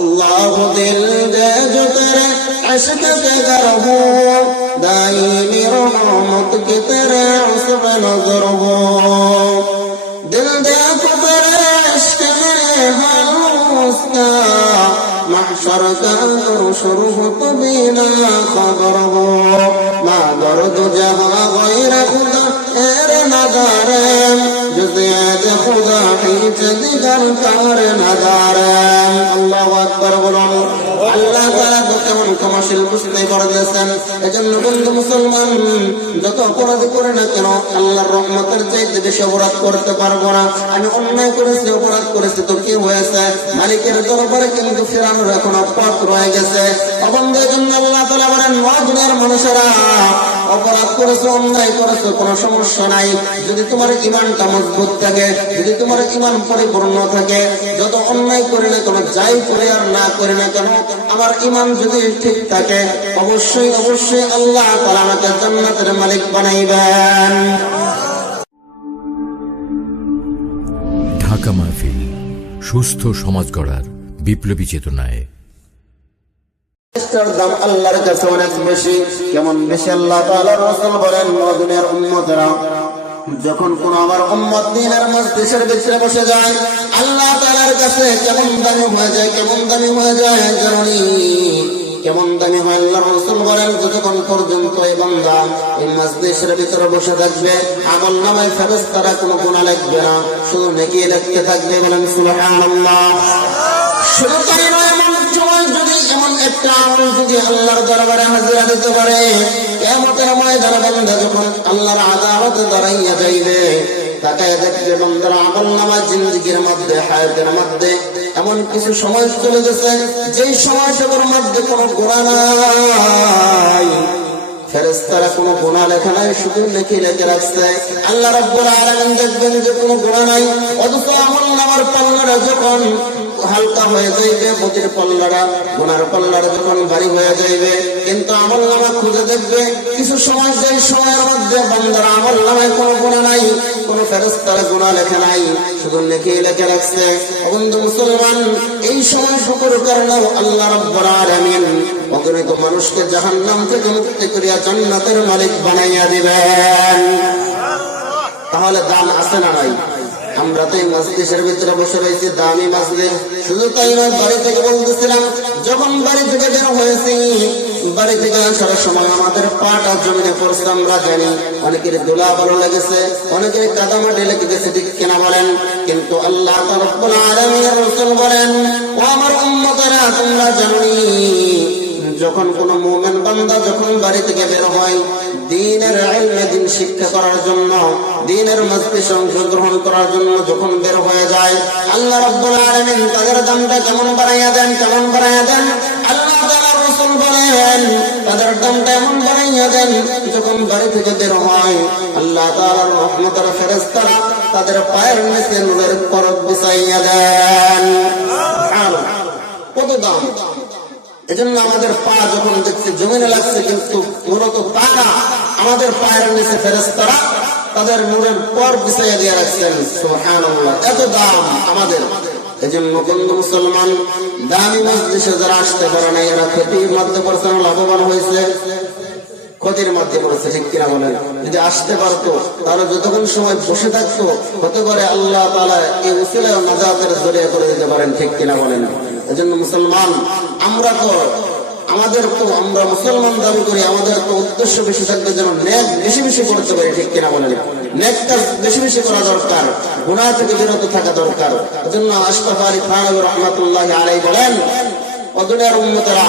अल्लाह दिल दे जो तेरे इश्क के गर हो, दाईमी रहमत की तेरे उसमें नजर हो। दिल दे को तेरे इश्क में हाल उसका, महशर का शुरू हो तो बिना खबर हो। ना दर्द जहाँ गैर खुदा एरे नदारे, जुज़ियत खुदा हिच दिगर कार नदारे। अल्लाहु আকবার বলুন। আল্লাহ তাআলা তো কেমন ক্ষমাশীল বুঝতে পারতেছেন। এজন্য বন্ধু মুসলমান, যত অপরাধ করে না কেন আল্লাহর রহমতের চাইতে বেশি অপরাধ করতে পারবো না। আমি অন্যায় করেছি, অপরাধ করেছি, তো কি হয়েছে? মালিকের দরবারে কিন্তু ফেরানোর এখনো পথ রয়ে গেছে। অবন্ধ এজন্য আল্লাহ তাআলা বলেন, দুনিয়ার মানুষেরা অপরাধ করেছো, অন্যায় করেছো, কোনো সমস্যা নাই। যদি তোমার ঈমানটা মজবুত থাকে, যদি তোমার ঈমান পরিপূর্ণ থাকে, যত অন্যায় করে না কেন, যাই করে আর না করে না কেন, আমার ঈমান যদি ঠিক থাকে, অবশ্যই অবশ্যই আল্লাহ তাআলা আমাকে জান্নাতের মালিক বানাইবেন। ঢাকা মাহফিল, সুস্থ সমাজ গড়ার বিপ্লবী চেতনায়। দাম আল্লাহর কাছে অনেক বেশি। কেমন বেশি? আল্লাহ তাআলার রাসূল বলেন, ও দুনিয়ার উম্মতেরা, যখন কোন আমার উম্মত দ্বীনের মজলিসের ভিতরে বসে যায়, আল্লাহ তাআলার কাছে কেমন দামি হয়ে যায়, কেমন দামি হয়ে যায় জানি, কেমন দামি হয়। আল্লাহর রাসূল বলেন, যতক্ষণ পর্যন্ত এই বান্দা এই মজলিসের ভিতরে বসে থাকবে, আমলনামায় ফেরেশতারা কোনো গুনাহ লিখবে না, শুধু নেকি লিখতে থাকবে। বলেন সুবহানাল্লাহ। শুধু তাই নয়, যদি এমন একটা আমল যদি আল্লাহর দরবারে হাজিরা দিতে পারে, কিয়ামতের ময়দানে বান্দা যখন আল্লাহর আদালতে দাঁড়াইয়া যাইবে, তাকায় দেখবে বান্দার আমলনামা জিন্দেগীর মধ্যে, হায়াতের মধ্যে এমন কিছু সময় চলে গেছে, যেই সময়গুলোর মধ্যে কোনো গুনাহ নাই, ফেরেশতারা কোনো গুনাহ লেখা নাই, শুধু নেকি লিখে রাখছে। আল্লাহ রাব্বুল আলামিন দেখবেন যে কোনো গুনাহ নাই, অথচ আমলনামার পাল্লাটা যখন হালকা হয়ে যাইবে, প্রতির পাল্লাটা, গুনার পাল্লাটা যখন ভারী হয়ে যাইবে, কিন্তু আমলনামা খুঁজে দেখবে কিছু সময়, যেই সময়ের মধ্যে বান্দার আমলনামায় কোনো গুনাহ নাই, কোনো ফেরেশতারা গুনাহ লেখে নাই, শুধু নেকি লিখে রাখছে। বন্ধু মুসলমান, এই সময় শুকর করলেও আল্লাহ রাব্বুল আলামিন অগণিত মানুষকে জাহান্নাম থেকে মুক্তি করিয়া জান্নাতের মালিক বানাইয়া দিবেন। তাহলে দাম আছে না নাই? আমরা তো এই মজলিসের ভিতরে বসে রয়েছি, দামি মজলিস। শুধু তাই নয়, বাড়ি থেকে বলতেছিলাম, যখন বাড়ি থেকে বের হয়েছি, বাড়ি থেকে আসার সময় আমাদের পাটা জমিনে পড়ছে, আমরা জানি। অনেকের দোলা ভালো লেগেছে, অনেকের কাদামাটি লেগে গেছে, ঠিক কিনা বলেন? কিন্তু আল্লাহ রাব্বুল আলামিনের রাসূল বলেন, ও আমার উম্মতেরা, তোমরা জানি, যখন কোন মুমিন বান্দা যখন বাড়ি থেকে বের হয় দ্বীনের ইলমে, দ্বীন শিক্ষা করার জন্য, দ্বীনের মজলিসে অংশগ্রহণ করার জন্য যখন বের হয়ে যায়, আল্লাহ রাব্বুল আলামিন তাদের দামটা কেমন বাড়াইয়া দেন, কেমন বাড়াইয়া দেন? আল্লাহ তাআলার রাসূল বলেন, তাদের দামটা এমন বাড়াইয়া দেন, যখন বাড়ি থেকে বের হয় আল্লাহ তাআলার রহমতের ফেরেশতারা তাদের পায়ের নিচে নূরের পরত বিছাইয়া দেন। কত দাম! এজন্য আমাদের পা যখন দেখছে জমিনে লাগছে, কিন্তু মূলত তারা আমাদের পায়ের নিচে ফেরেশতারা তাদের নূরের পর বিছাইয়া দিয়ে রাখছেন। সুবহানাল্লাহ, এত দাম আমাদের। এজন্য বন্ধু মুসলমান, দামি মজলিসে যারা আসতে পারে না, এরা ক্ষতির মধ্যে পড়ছে, লাভবান হয়েছে, ক্ষতির মধ্যে পড়েছে, ঠিক কিনা বলেন? যদি আসতে পারতো, তাহলে যতক্ষণ সময় বসে থাকতো, হতে পারে আল্লাহ তাআলা এই উসিলায় নাজাতের জরিয়া করে দিতে পারেন, ঠিক কিনা বলেন? এজন্য মুসলমান, আমরা মুসলমান দাবি করি, আমাদের তো উদ্দেশ্য বেশি থাকবে যেন নেক বেশি বেশি করতে পারি, ঠিক কিনা বলেন? নেক কাজ বেশি বেশি করা দরকার, গুনাহ থেকে বিরত থাকা দরকার। এজন্য আশরাফ আলী থানভী রাহমাতুল্লাহি আলাইহি বলেন, ও দুনিয়ার উম্মতেরা,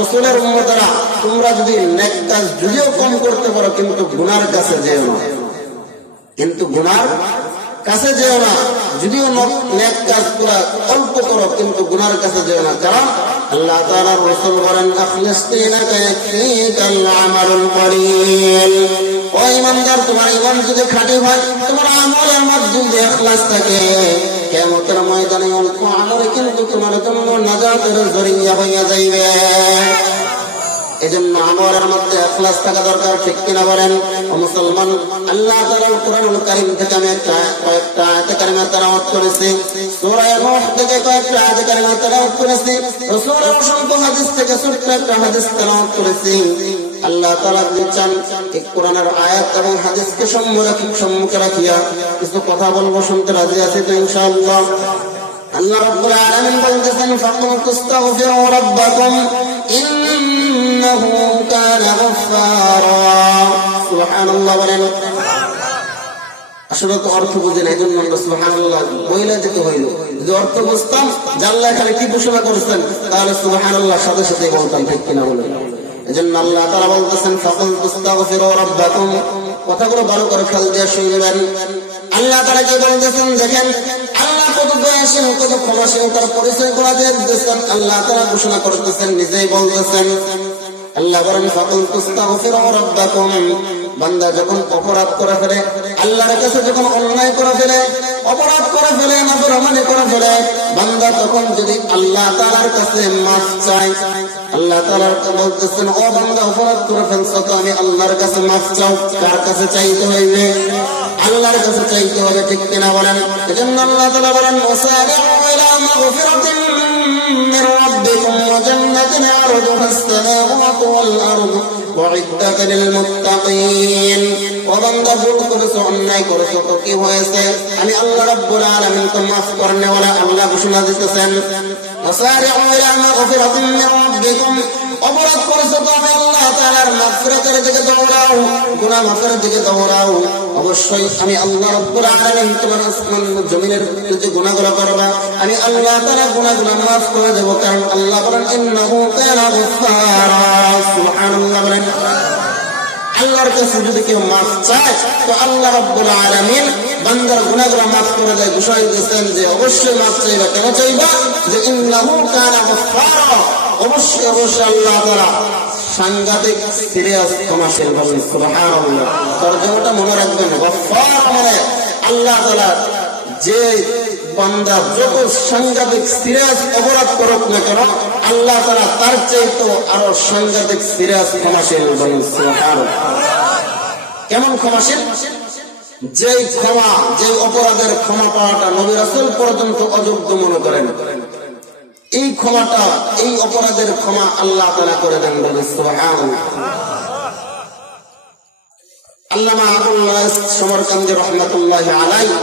রাসূলের উম্মতেরা, তোমরা যদি নেক কাজ যদিও কম করতে পারো, কিন্তু গুনার কাছে যেও না, কিন্তু গুনার কাছে যেও না। যদিও নেক কাজ পুরা অল্প করো, কিন্তু গুনার কাছে যেও না। কারণ আল্লাহ তাআলার রাসূল বলেন, আখলিস দীনাকা ইয়াকফিকাল আমালুল কলিল। ও ঈমানদার, তোমার ঈমান যদি খাঁটি হয়, তোমার আমলের মধ্যে যদি ইখলাস থাকে, কিয়ামতের ময়দানে অল্প আমলে কিন্তু তোমার জন্য নাজাতের জরিয়া হইয়া যাইবে। এজন্য আমলের মধ্যে ইখলাস থাকা দরকার, ঠিক কিনা বলেন? ও মুসলমান, আল্লাহ তাআলার কোরআনুল কারীম থেকে আমি কয়েকটা আয়াতে কারিমা তেলাওয়াত করেছি, সূরা নূহ থেকে কয়েকটা আয়াতে কারিমা তেলাওয়াত করেছি, রাসূলের অসংখ্য হাদিস থেকে ছোট্ট একটা হাদিস তেলাওয়াত করেছি। আল্লাহ তাআলা বলেছেন এই কোরআনের আয়াত এবং হাদিসকে সম্মুখে রাখিয়া কিছু কথা বলবো, শুনতে রাজি আছি তো ইনশাআল্লাহ? আল্লাহ রাব্বুল আলামিন বলতেছেন ফাকুলতু আস্তাগফিরু রাব্বাকুম ইন্নাহু কানা গাফফারা। সুবহানাল্লাহ বলেন। আসলে তো অর্থ বুঝে না, এই জন্য আমরা সুবহানাল্লাহ বইলে দিতে হইল। যদি অর্থ বুঝতাম যে আল্লাহ এখানে কি ঘোষণা করেছেন, তাহলে সুবহানাল্লাহ সাথে সাথে বলতাম, ঠিক কিনা বলেন? এজন্য আল্লাহ তাআলা বলতেছেন ফাকুলতু আস্তাগফিরু রাব্বাকুম। কথাগুলো ভালো করে খেয়াল দিয়ে শুনবেন। আল্লাহ তাআলা কি বলতেছেন দেখেন, আল্লাহ কত দয়াশীল, কত ক্ষমাশীল, তার পরিচয় করা দিয়ে দিতেছেন। আল্লাহ তাআলা ঘোষণা করতেছেন, নিজেই বলতেছেন। আল্লাহ বলেন ফাকুলতু আস্তাগফিরু রাব্বাকুম। বান্দা যখন অপরাধ করে ফেলে, আল্লাহর কাছে যখন অন্যায় করে ফেলে, অপরাধ করে ফেলে, নাফরমানি করে ফেলে, বান্দা তখন যদি আল্লাহ তাআলার কাছে মাফ চায়, আল্লাহ তাআলা বলতেছেন ও বান্দা অপরাধ করে ফেলছো তো আমি আল্লাহর কাছে মাফ চাও। কার কাছে চাইতে হইবে? আল্লাহর কাছে চাইতে হবে, ঠিক কিনা বলেন? এজন্য আল্লাহ তাআলা বলেন ওয়াসারি'উ ইলা মাগফিরাতিন মির রাব্বিকুম ওয়া জান্নাতিন আরদুহা আস-সামাওয়াতু ওয়াল আরদু উ'ইদ্দাত লিল মুত্তাকিন। ও বান্দা ভুল করেছো, অন্যায় করেছো তো কি হয়েছে? আমি আল্লাহ রাব্বুল আলামিন তো মাফ করনে ওয়ালা। আল্লাহ ঘোষণা দিতেছেন ওয়াসারি'উ ইলা মাগফিরাতিন মির রাব্বিকুম। অপরাধ করেছো তো আমি আল্লাহ তাআলার মাগফিরাতের দিকে দৌড়াও, গুনাহ মাফের দিকে দৌড়াও। অবশ্যই আমি আল্লাহ রাব্বুল আলামিন তোমার আসমান জমিনের যে গুনাহগুলো করবা, আমি আল্লাহ তাআলা গুনাহগুলো মাফ করে দেব, কারণ আল্লাহ বলেন ইন্নাহু কানা গাফফারা। সুবহানাল্লাহ বলেন। আল্লাহর কাছে যদি কেউ মাফ চায় তো আল্লাহ রাব্বুল আলামিন বান্দার গুনাহগুলো মাফ করে দেয়। ঘোষণা দিয়েছেন যে অবশ্যই মাফ চাইবা। কেন চাইবা? যে ইন্নাহু কানা গাফফারা। অবশ্যই অবশ্যই আল্লাহ তাআলা সাংঘাতিক সিরিয়াস ক্ষমাশীল। বলেন সুবহানাল্লাহ। তরজমাটা মনে রাখবেন, গফফার মানে আল্লাহ তাআলা যে বান্দা যত সাংঘাতিক সিরিয়াস অপরাধ করুক না কেন, আল্লাহ তাআলা তার চাইতে আরো সাংঘাতিক সিরিয়াস ক্ষমাশীল। বলেন সুবহানাল্লাহ। কেমন ক্ষমাশীল? যেই ক্ষমা, যেই অপরাধের ক্ষমা পাওয়াটা নবী রাসূল পর্যন্ত অযোগ্য মনে করেন, এই ক্ষমাটা, এই অপরাধের ক্ষমা আল্লাহ তাআলা করে দেন। বলেন সুবহানাল্লাহ। আল্লামা আবুল্লাহ সমরকান্দি রাহমাতুল্লাহি আলাইহি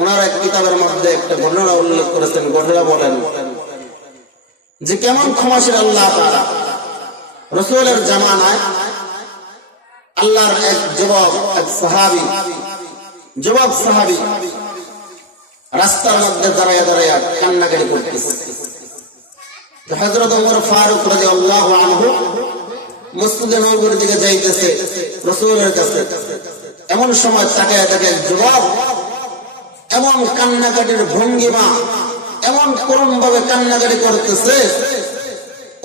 ওনার এক কিতাবের মধ্যে একটা ঘটনা উল্লেখ করেছেন। ঘটনা বলেন যে কেমন ক্ষমাশীল আল্লাহ তাআলা। রাসূলের জামানায় আল্লাহর এক যুবক, এক যুবক সাহাবী রাস্তার মধ্যে দাঁড়ায় দাঁড়ায় কান্নাকাটি করতেছে। হযরত ওমর ফারুক রাদিয়াল্লাহু আনহু মসজিদে নববীর দিকে যাইতেছে রাসূলের কাছে। এমন সময় তাকায় দেখে যুবক এমন কান্নাকাটির ভঙ্গিমা, এমন করুণ ভাবে কান্নাকাটি করতেছে।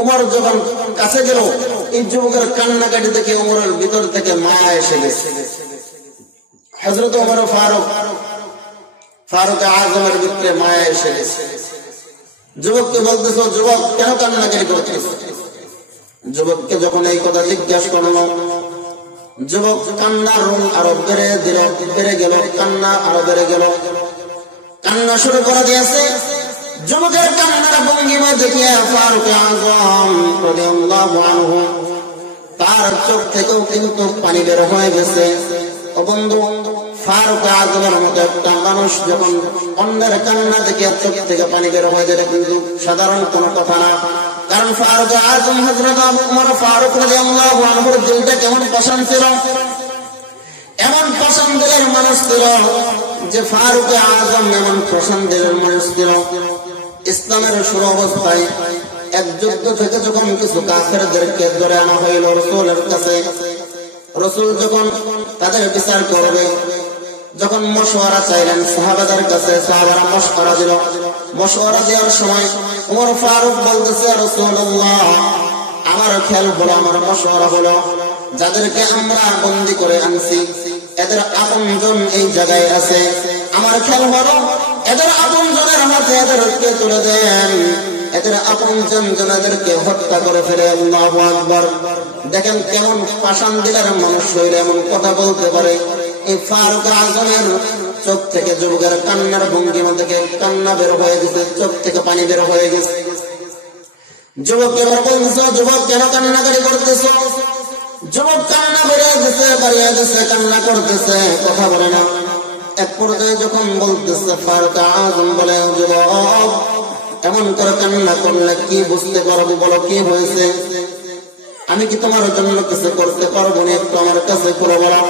ওমর যখন কাছে গেল, এই যুবকের কান্নাকাটি দেখে ওমরের ভিতর থেকে মায়া এসে গেছে। হযরত ওমর ফারুক আযমের ভিতরে মায়া এসে গেছে। যুবককে বলতেছ, যুবক কেন কান্নাকাটি করতেছ? যুবককে যখন এই কথা জিজ্ঞাসা করলো, যুবক কান্নার রং আরো বেড়ে গেল, কান্না আরো বেড়ে গেল, কান্না শুরু করে দিয়েছে। যুবকের কান্নার ভঙ্গিমা দেখে ফারুক আযম রাদিয়াল্লাহু আনহু তার চোখ থেকেও কিন্তু পানি বের হয়ে গেছে। ও বন্ধু, ফারুক আযমের মতো একটা মানুষ যখন অন্যের কান্না দেখে চোখ থেকে পানি বের হয়ে যায়, কিন্তু সাধারণ কোনো কথা না। কারণ ফারুক আযম হযরত আবু উমর ফারুক রাদিয়াল্লাহু আনহুর দিলটা কেমন পছন্দ ছিল, এমন পছন্দের মানুষ ছিল যে ফারুক আযম এমন পছন্দের মানুষ ছিল। ইসলামের শুরু অবস্থায় এক যুদ্ধ থেকে যখন কিছু কাফেরদেরকে ধরে আনা হইল রাসূলের কাছে, রাসূল যখন তাদের বিচার করবে, যখন মশওয়ারা চাইলেন সাহাবাদের কাছে, সাহাবারা মশওয়ারা দিল। মশওয়ারা দেওয়ার সময় ওমর ফারুক বলতেছে, রাসূলুল্লাহ আমার খেয়াল হলো, আমার মশওয়ারা হলো, যাদেরকে আমরা বন্দী করে আনছি এদের আপনজন এই জায়গায় আছে। আমার খেয়াল হলো এদের আপনজনের হাতে এদেরকে তুলে দেন, এদের আপনজন জনাদেরকে হত্যা করে ফেলে। আল্লাহু আকবার। দেখেন কেমন পাষাণ দিলের মানুষ হইলে এমন কথা বলতে পারে। এই ফারুক আজমের চোখ থেকে যুবকের কান্নার ভঙ্গিমা থেকে কান্না বের হয়ে গেছে, চোখ থেকে পানি বের হয়ে গেছে। যুবক এবার বলছে, যুবক কেন কান্নাকারি করতেছ? যুবক কান্না বেরিয়ে গেছে, কান্না করতেছে, কথা বলে না। এক পর্যায়ে যখন বলতেছে, ফারুক আজম বলে, যুবক এমন করে কান্না করলে কি বুঝতে পারবো, বলো কি হয়েছে? আমি কি তোমার জন্য কিছু করতে পারবো না? একটু আমার কাছে করে বলো।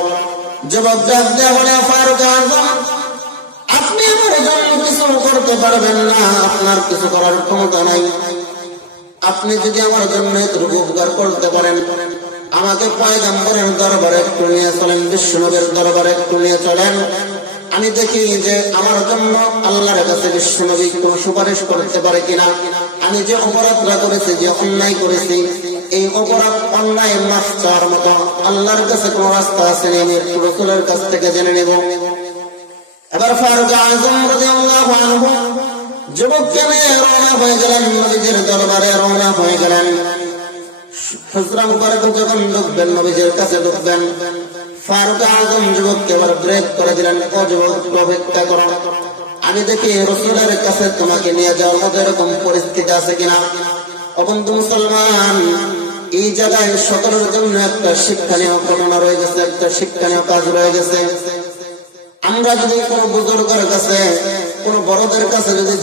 যুবক ডাক দেয়া বলে, ফারুক আজম আপনি আমার জন্য কিছু করতে পারবেন না, আপনার কিছু করার ক্ষমতা নাই। আপনি যদি আমার জন্য এতটুকু উপকার করতে পারেন, আমাকে পয়গম্বরের দরবারে একটু নিয়ে চলেন, বিশ্বনবীর দরবারে একটু নিয়ে চলেন। আমি দেখি যে আমার জন্য আল্লাহর কাছে বিশ্বনবী কোনো সুপারিশ করতে পারে কিনা। আমি যে অপরাধটা করেছি, যে অন্যায় করেছি, এই অপরাধ অন্যায় মাফ চাওয়ার মতো আল্লাহর কাছে কোন রাস্তা আছে আমি একটু রাসূলের কাছ থেকে জেনে নেব। এবার ফারুক আজম রাদিয়াল্লাহু আনহু যুবককে নিয়ে রওনা হয়ে গেলেন, নবীজির দরবারে রওনা হয়ে গেলেন। হুজরা মুবারক যখন ঢুকবেন, নবীজির কাছে ঢুকবেন, ফারুক আজম যুবককে এবার ব্রেক করে দিলেন। ও যুবক, অপেক্ষা করো, আমি দেখি রাসূলের কাছে তোমাকে নিয়ে যাওয়ার মতো এরকম পরিস্থিতি আছে কিনা। অবন্ধু মুসলমান, এই জায়গায় সকলের জন্য একটা শিক্ষণীয় ঘটনা রয়ে গেছে, একটা শিক্ষণীয় কাজ রয়ে গেছে। আমরা যদি কোনো বুজুর্গের কাছে, কোন বড়দের কাছে যদি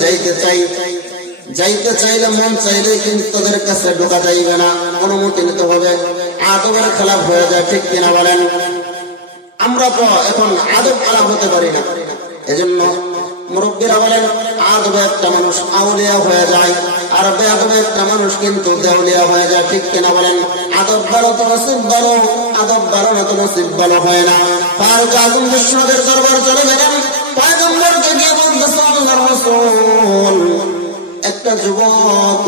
যাইতে চাইলে মন চাইলে কিন্তু তাদের কাছে ঢোকা যাইবে না, অনুমতি নিতে হবে। আদবের খেলাফ হয়ে যায়, ঠিক কিনা বলেন? আমরা তো এখন আদব খেলাফ হতে পারি না। এজন্য মুরব্বীরা বলেন, আদবে একটা মানুষ আউলিয়া হয়ে যায়, আর বেআদবে একটা মানুষ কিন্তু দেউলিয়া হয়ে যায়, ঠিক কিনা বলেন? আদব ভালো তো নসিব ভালো, আদব ভালো না তো নসিব ভালো হয় না। ফারুক আজম বিশ্বনবীর দরবার চলে গেলেন, পয়গম্বরকে গিয়ে বলতেছে, আল্লাহর রাসূল, একটা যুবক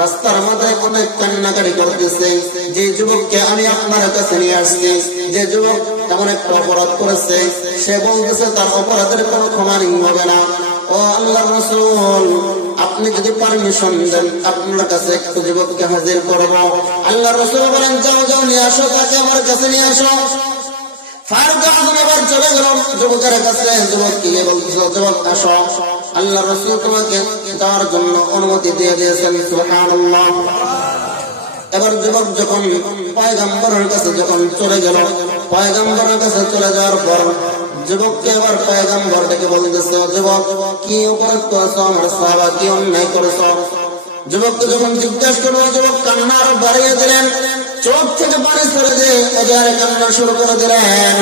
রাস্তার মধ্যে অনেক কান্নাকারি করতেছে। যে যুবককে আমি আপনার কাছে নিয়ে আসছি, যে যুবক এমন একটা অপরাধ করেছে, সে বলতেছে তার অপরাধের কোনো ক্ষমা হবে না। ও আল্লাহর রাসূল, আপনি যদি পারমিশন দেন আপনার কাছে একটু যুবককে হাজির করব। আল্লাহর রাসূল বলেন, যাও যাও নিয়ে আসো, তাকে আমার কাছে নিয়ে আসো। ফারুক আজম এবার চলে গেল যুবকের কাছে। যুবক কি বলতেছ? যুবক আসো, আল্লাহর রাসূল তোমাকে যাওয়ার জন্য অনুমতি দিয়ে দিয়েছেন। সুবহানাল্লাহ। এবার যুবক যখন পয়গম্বরের কাছে যখন চলে গেল, পয়গম্বরের কাছে চলে যাওয়ার পর যুবককে এবার পয়গম্বর ডেকে বলতেছে, যুবক কি অপরাধ করেছ? আমার সাহাবা কি অন্যায় করেছ? যুবককে যখন জিজ্ঞাসা করলো, যুবক কান্না আরো বাড়িয়ে দিলেন, চোখ থেকে পানি ছেড়ে দিয়ে ওদের কান্না শুরু করে দিলেন।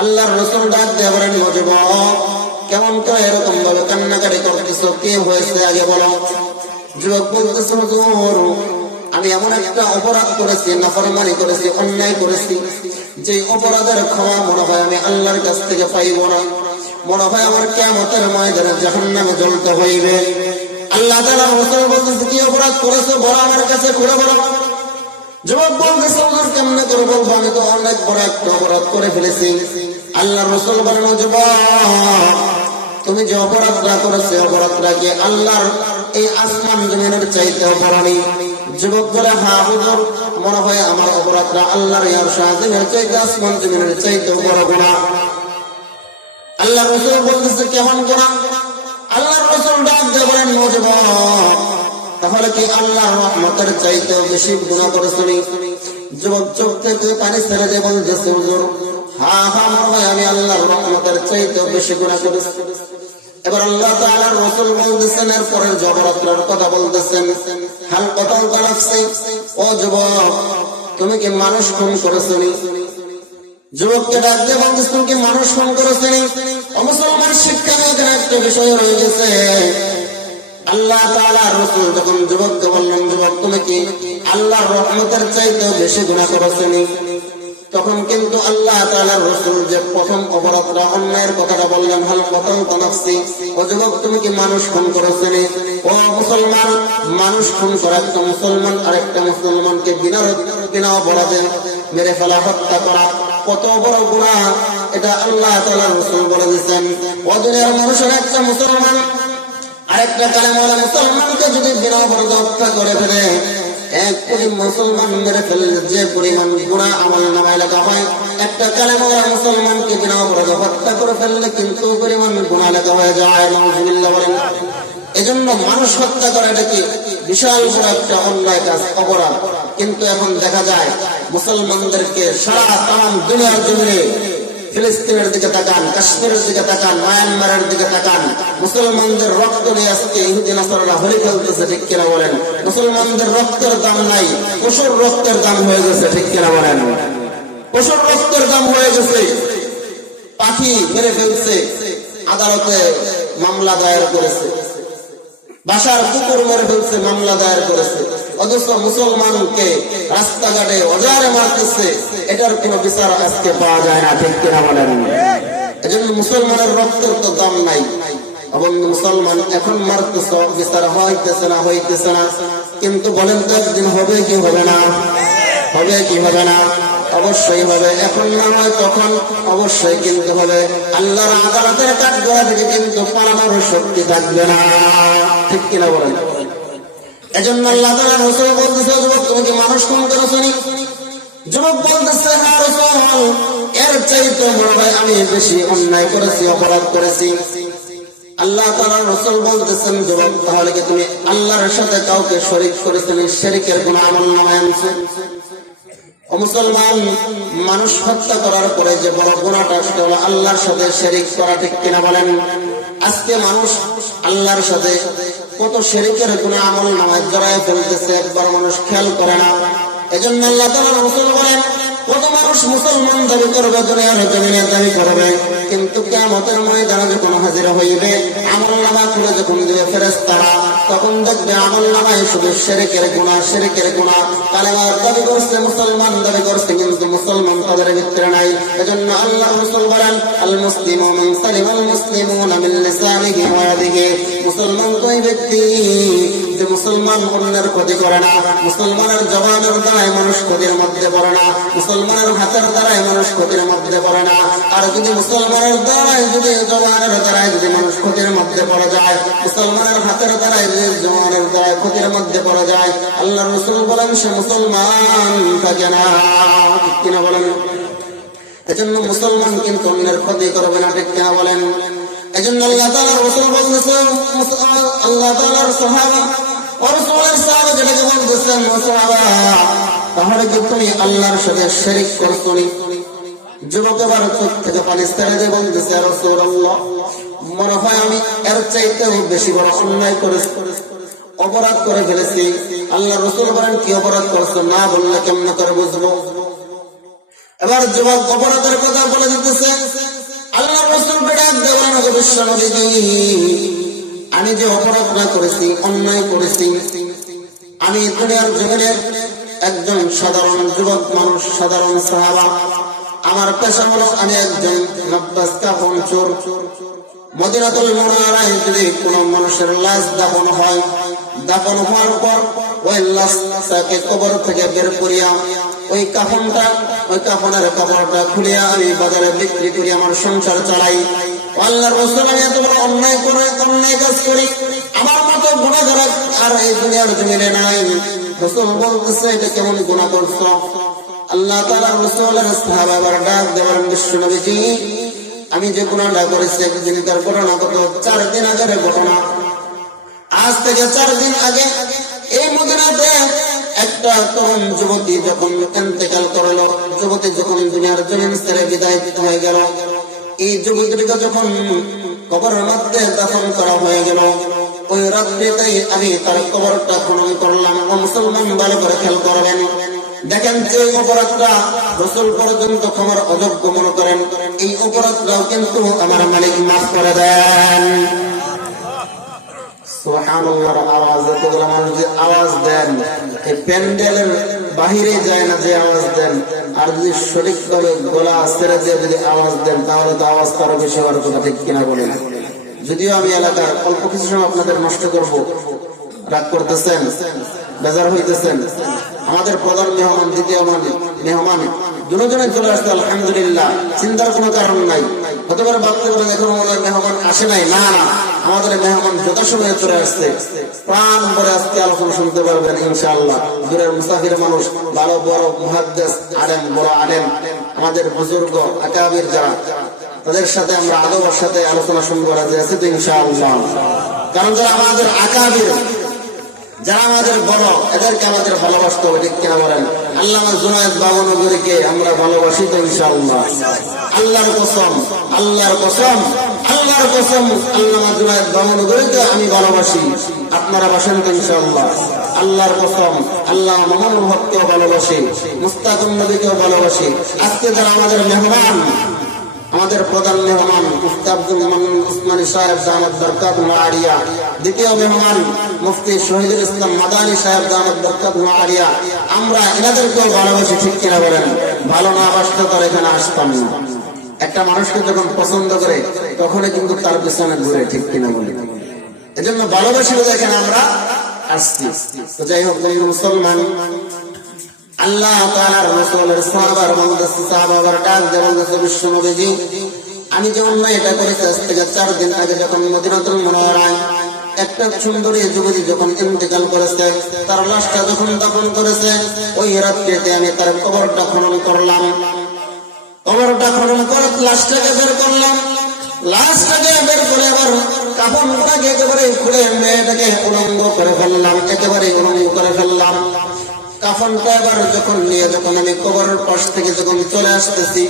আল্লাহর রাসূল ডাক দিয়ে বলেন, ও যুবক কেমন করে এরকম ভাবে কান্নাকারি করতেছ, কি হয়েছে আগে বলো। যুবক বলতেছে, হুজুর আমি এমন একটা অপরাধ করেছি, নাফরমানি করেছি, অন্যায় করেছি, যে অপরাধের ক্ষমা মনে হয় আমি আল্লাহর কাছ থেকে পাইব না। মনে হয় আমার কিয়ামতের ময়দানে জাহান্নামে জ্বলতে হইবে। আল্লাহ তাআলা রাসূল বলতেছে, কি অপরাধ করেছো বলো, আমার কাছে খুলে বলো। যুবক বলতেছে, হুজুর কেমনে করে বলবো, আমি তো অনেক বড় একটা অপরাধ করে ফেলেছি। আল্লাহর রাসূল বলেন, যুবক তুমি যে অপরাধটা করেছো, অপরাধটা কি আল্লাহর এই আসমান জমিনের চাইতে অপরাধী? যুবক বলে, হ্যাঁ হুজুর, মনে হয় আমার অপরাধটা আল্লাহর আরশ আজিমের চাইতে, আসমান জমিনের চাইতে বড় গুনাহ। আল্লাহর রাসূল বলতেছে, কেমন গুনাহ? আল্লাহর রাসূল ডাক দিয়ে বলেন, ও যুবক তাহলে কি আল্লাহর রহমতের চাইতে বেশি গুনাহ করেছো? যুবক চোখ থেকে পানি ছেড়ে দিয়ে বলতেছে, হুজুর হ্যাঁ হ্যাঁ, মনে হয় আমি আল্লাহর রহমতের চাইতে বেশি গুনাহ করেছি। এবার আল্লাহ তাআলার রাসূল বলতেছেন, এরপরের জবরাত্রার কথা বলতেছেন, হাল কতল তারাফছে, ও যুবক তুমি কি মানুষ খুন করেছো? যুবককে ডাক দিয়ে বলতেছে, তুমি কি মানুষ খুন করেছো? ও মুসলমান, শিক্ষা এখানে একটা বিষয় রয়ে গেছে। আল্লাহ তাআলার রাসূল যখন যুবককে বললেন, যুবক তুমি কি আল্লাহর রহমতের চাইতে বেশি গুনাহ করেছো? তখন কিন্তু আল্লাহ তাআলার রাসূল যে প্রথম অপরাধটা, অন্যায়ের কথাটা বললেন, হাল কতল তানাফসি, ও যুবক তুমি কি মানুষ খুন করেছো? ও মুসলমান, মানুষ খুন করা, একটা মুসলমান আরেকটা মুসলমানকে বিনা অপরাধে মেরে ফেলা, হত্যা করা কত বড় গুনাহ, এটা আল্লাহ তাআলার রাসূল বলে দিয়েছেন। ও দুনিয়ার মানুষের একটা মুসলমান আরেকটা কালেমাওয়ালা মুসলমানকে যদি বিনা অপরাধে হত্যা করে ফেলে, 1 কোটি মুসলমান মেরে ফেললে যে পরিমাণ গুনাহ আমল নামায় লেখা হয়, একটা কালেমাওয়ালা মুসলমানকে বিনা অপরাধে হত্যা করে ফেললে কিন্তু পরিমাণ গুনাহ লেখা হয়ে যায়। নাউযুবিল্লাহ বলেন। এজন্য মানুষ হত্যা করা এটা কি বিশাল বড় একটা অন্যায় কাজ, অপরাধ। কিন্তু এখন দেখা যায় মুসলমানদেরকে সারা তাম দুনিয়ার জমিনে, ফিলিস্তিনের দিকে তাকান, কাশ্মীরের দিকে তাকান, মায়ানমারের দিকে তাকান, মুসলমানদের রক্ত নিয়ে আজকে ইহুদি নাসারারা হোলি খেলতেছে, ঠিক কিনা বলেন? মুসলমানদের রক্তের দাম নাই, পশুর রক্তের দাম হয়ে গেছে, ঠিক কিনা বলেন? পশুর রক্তের দাম হয়ে গেছে। পাখি মেরে ফেলছে, আদালতে মামলা দায়ের করেছে। বাসার কুকুর মেরে ফেলছে, মামলা দায়ের করেছে। অথচ মুসলমানকে রাস্তাঘাটে অজারে মারতেছে, এটার কোনো বিচার আজকে পাওয়া যায় না, ঠিক কিনা বলেন? এজন্য মুসলমানের রক্তের তো দাম নাই। এবং মুসলমান এখন মারতেছে, বিচার হইতেছে না। কিন্তু বলেন তো একদিন হবে কি হবে না? হবে কি হবে না? অবশ্যই হবে। এখন না হয় তখন অবশ্যই কিন্তু হবে। আল্লাহর আদালতের কাঠগড়া থেকে কিন্তু পালানোর শক্তি থাকবে না, ঠিক কিনা বলেন? এজন্য আল্লাহ তাআলা রাসূল বলতেছে, যুবক তুমি কি মানুষ খুন করেছনি? যুবক বলতেছে, হ্যাঁ রাসূল, এর চাইতে বড় ভাই আমি বেশি অন্যায় করেছি, অপরাধ করেছি। আল্লাহ তাআলা রাসূল বলতেছেন, যুবক তাহলে কি তুমি আল্লাহর সাথে কাউকে শরীক করেছেন? শিরকের গুনাহ আমলনামায় আনছেন। ও মুসলমান, মানুষ হত্যা করার পরে যে বড় গুনাহটা সেটা হলো আল্লাহর সাথে শিরক করা, ঠিক কিনা বলেন? আজকে মানুষ আল্লাহর সাথে কত শিরকের গুনাহ আমলনামায় জড়ায় ফেলতেছে, একবার মানুষ খেয়াল করে না। এজন্য আল্লাহ তাআলা রাসূল বলেন, কত মানুষ মুসলমান দাবি করবে, দুনিয়ার জমিনে দাবি করবে, কিন্তু কিয়ামতের ময়দানে যখন হাজির হইবে, আমলনামা খুলে যখন দিবে ফেরেশতারা, তখন দেখবে আমলনামায় শুধু শিরকের গুনাহ। কালেমার দাবি করছে, মুসলমান দাবি করছে, কিন্তু মুসলমান তাদের ভিতরে নাই। এজন্য আল্লাহ রাসূল বলেন, আল মুসলিমু মান সালিমাল মুসলিমুনা মিন লিসানিহি ওয়া ইয়াদিহি। মুসলমান ওই ব্যক্তি যে মুসলমান অন্যের ক্ষতি করে না, মুসলমানের জবানের দ্বারাই মানুষ ক্ষতির মধ্যে পড়ে না, মুসলমানের হাতের দ্বারাই মানুষ ক্ষতির মধ্যে পড়ে না। আর যদি মুসলমানের দ্বারাই, যদি জবানের দ্বারাই যদি মানুষ ক্ষতির মধ্যে পড়ে যায়, মুসলমানের হাতের দ্বারাই যদি জবানের দ্বারাই ক্ষতির মধ্যে পড়ে যায়, আল্লাহ রাসূল বলেন সে মুসলমান থাকে না, ঠিক কিনা বলেন? এজন্য মুসলমান কিন্তু অন্যের ক্ষতি করবে না, ঠিক কিনা বলেন? এজন্য আল্লাহ তাআলা রাসূল বলেছেন, আল্লাহ তাআলার সাহাবা ও রাসূলের সাহাবা যেটাকে বলতেছেন, সাহাবা তাহলে কি তুমি আল্লাহর সাথে শিরক করছনি? যুবক এবার চোখ থেকে পানি ছেড়ে দিয়ে বলতেছে, রাসূলুল্লাহ, মনে হয় আমি এর চাইতেও বেশি বড় অন্যায় করেছি, অপরাধ করে ফেলেছি। আল্লাহ রাসূল বলেন, কি অপরাধ করছো? না বললে কেমনে করে বুঝবো? এবার যুবক অপরাধের কথা বলে দিতেছে। আল্লাহ রাসূল ডাক দেওয়ান, বিশ্বনবী, আমি যে অপরাধ না করেছি, অন্যায় করেছি, আমি দুনিয়ার জমিনের একজন সাধারণ যুবক মানুষ, সাধারণ সাহাবা। আমার পেশা হলো আমি একজন নব্বাস কাফন চোর। মদিনাতুল মুনাওয়ারায় যদি কোন মানুষের লাশ দাফন হয়, দাফন হওয়ার পর ওই লাশটাকে কবর থেকে বের করিয়া ওই কাফনটা, ওই কাফনের কাপড়টা খুলিয়া আমি বাজারে বিক্রি করি, আমার সংসার চালাই। আল্লাহর রাসূল, আমি এত বড় অন্যায় কাজ করি, আমার মতো গুনাহগার আর এই দুনিয়ার জমিনে নাই। রাসূল বলতেছে, এটা কেমন গুনাহ করছো? আল্লাহ তাআলা রাসূলের সাহাবারা ডাক দেওয়ার, বিশ্বনবীজি, আমি যে গুনাহটা করেছি একদিনকার ঘটনা, কত 4 দিন আগের ঘটনা। আজ থেকে 4 দিন আগে এই মদিনাতে একটা তরুণ যুবতী যখন ইন্তেকাল করলো, যুবতী যখন দুনিয়ার জমিন ছেড়ে বিদায় হয়ে গেল, এই যুবতীকে যখন কবরের মধ্যে দাফন করা হয়ে গেল, ওই রাত্রিতেই আমি তার কবরটা খনন করলাম। ও মুসলমান, ভালো করে খেয়াল করবেন, দেখেন যে অপরাধটা রাসূল পর্যন্ত ক্ষমার অযোগ্য মনে করেন, এই অপরাধটাও কিন্তু আমার মালিক মাফ করে দেন। সুবহানাল্লাহর আওয়াজ, এতগুলো মানুষ যে আওয়াজ দেন, এই প্যান্ডেলের বাহিরে যায় না যে আওয়াজ দেন, আর যদি সঠিকভাবে গলা ছেড়ে দিয়ে যদি আওয়াজ দেন, তাহলে তো আওয়াজ আরো বেশি হওয়ার কথা, ঠিক কিনা বলেন? যদিও আমি এলাকার অল্প কিছু সময় আপনাদের নষ্ট করব, রাগ করতেছেন, বেজার হইতেছেন। আমাদের প্রধান মেহমান, দ্বিতীয় মেহমান দুজনে চলে আসছে, আলহামদুলিল্লাহ, চিন্তার কোনো কারণ নাই। হতে পারে ভাবতে পারে এখন মনে হয় মেহমান আসে নাই, না, আমাদের মেহমান যথাসময়ে চলে আসছে, প্রাণ ভরে আজকে আলোচনা শুনতে পারবেন ইনশাআল্লাহ। দূরের মুসাফির মানুষ, ভালো বড় মুহাদ্দিস আলেম, বড় আলেম, আমাদের বুজুর্গ আকাবির যারা, তাদের সাথে আমরা আদবের সাথে আলোচনা শুনবো রাজি আছি তো ইনশাআল্লাহ। কারণ যারা আমাদের আকাবির, যারা আমাদের বড়, এদেরকে আমাদের ভালোবাসতে হবে, ঠিক কিনা বলেন? আল্লামা জুনায়েদ বাবনগরীকে আমরা ভালোবাসি তো ইনশাআল্লাহ। আল্লাহর কসম, আল্লাহর কসম, আল্লাহর কসম, আল্লামা জুনায়েদ বাবনগরীকে আমি ভালোবাসি। আপনারা বাসেন তো ইনশাআল্লাহ। আল্লাহর কসম, আল্লাহ মামুনুল হককেও ভালোবাসি, মুস্তাকুন নবীকেও ভালোবাসি। আজকে যারা আমাদের মেহমান, আমাদের প্রধান মেহমান মুফতি আব্দুল মান্নান উসমানী সাহেব দামাত বরকাতুহু আলিয়া, দ্বিতীয় মেহমান মুফতি শহীদুল ইসলাম মাদানী সাহেব দামাত বরকাতুহু আলিয়া, আমরা এনাদেরকেও ভালোবাসি, ঠিক কিনা বলেন? ভালো না বাসতে তার এখানে আসতাম না। একটা মানুষকে যখন পছন্দ করে তখনই কিন্তু তার পিছনে ঘুরে, ঠিক কিনা বলি? এজন্য ভালোবাসি বলে এখানে আমরা আসছি। তো যাই হোক বন্ধু মুসলমান, আল্লাহ তাআলার রাসূলের সাহাবার বন্ধু সাহাবার ডাক দিয়ে বলতেছে, বিশ্ব নবীজি, আমি যে অন্যায় এটা করেছি আজ থেকে 4 দিন আগে যখন মদিনাতুল মুনাওয়ারায় একটা সুন্দরী যুবতী যখন ইন্তেকাল করেছে, তার লাশটা যখন দাফন করেছে, ওই রাত্রিতে আমি তার কবরটা খনন করলাম। কবরটা খনন করে লাশটাকে বের করলাম। লাশটাকে বের করে আবার কাফনটাকে একেবারে খুলে মেয়েটাকে উলঙ্গ করে ফেললাম, একেবারে উলঙ্গ করে ফেললাম। কাফনটা এবার যখন নিয়ে যখন আমি কবরের পাশ থেকে যখন চলে আসতেছি,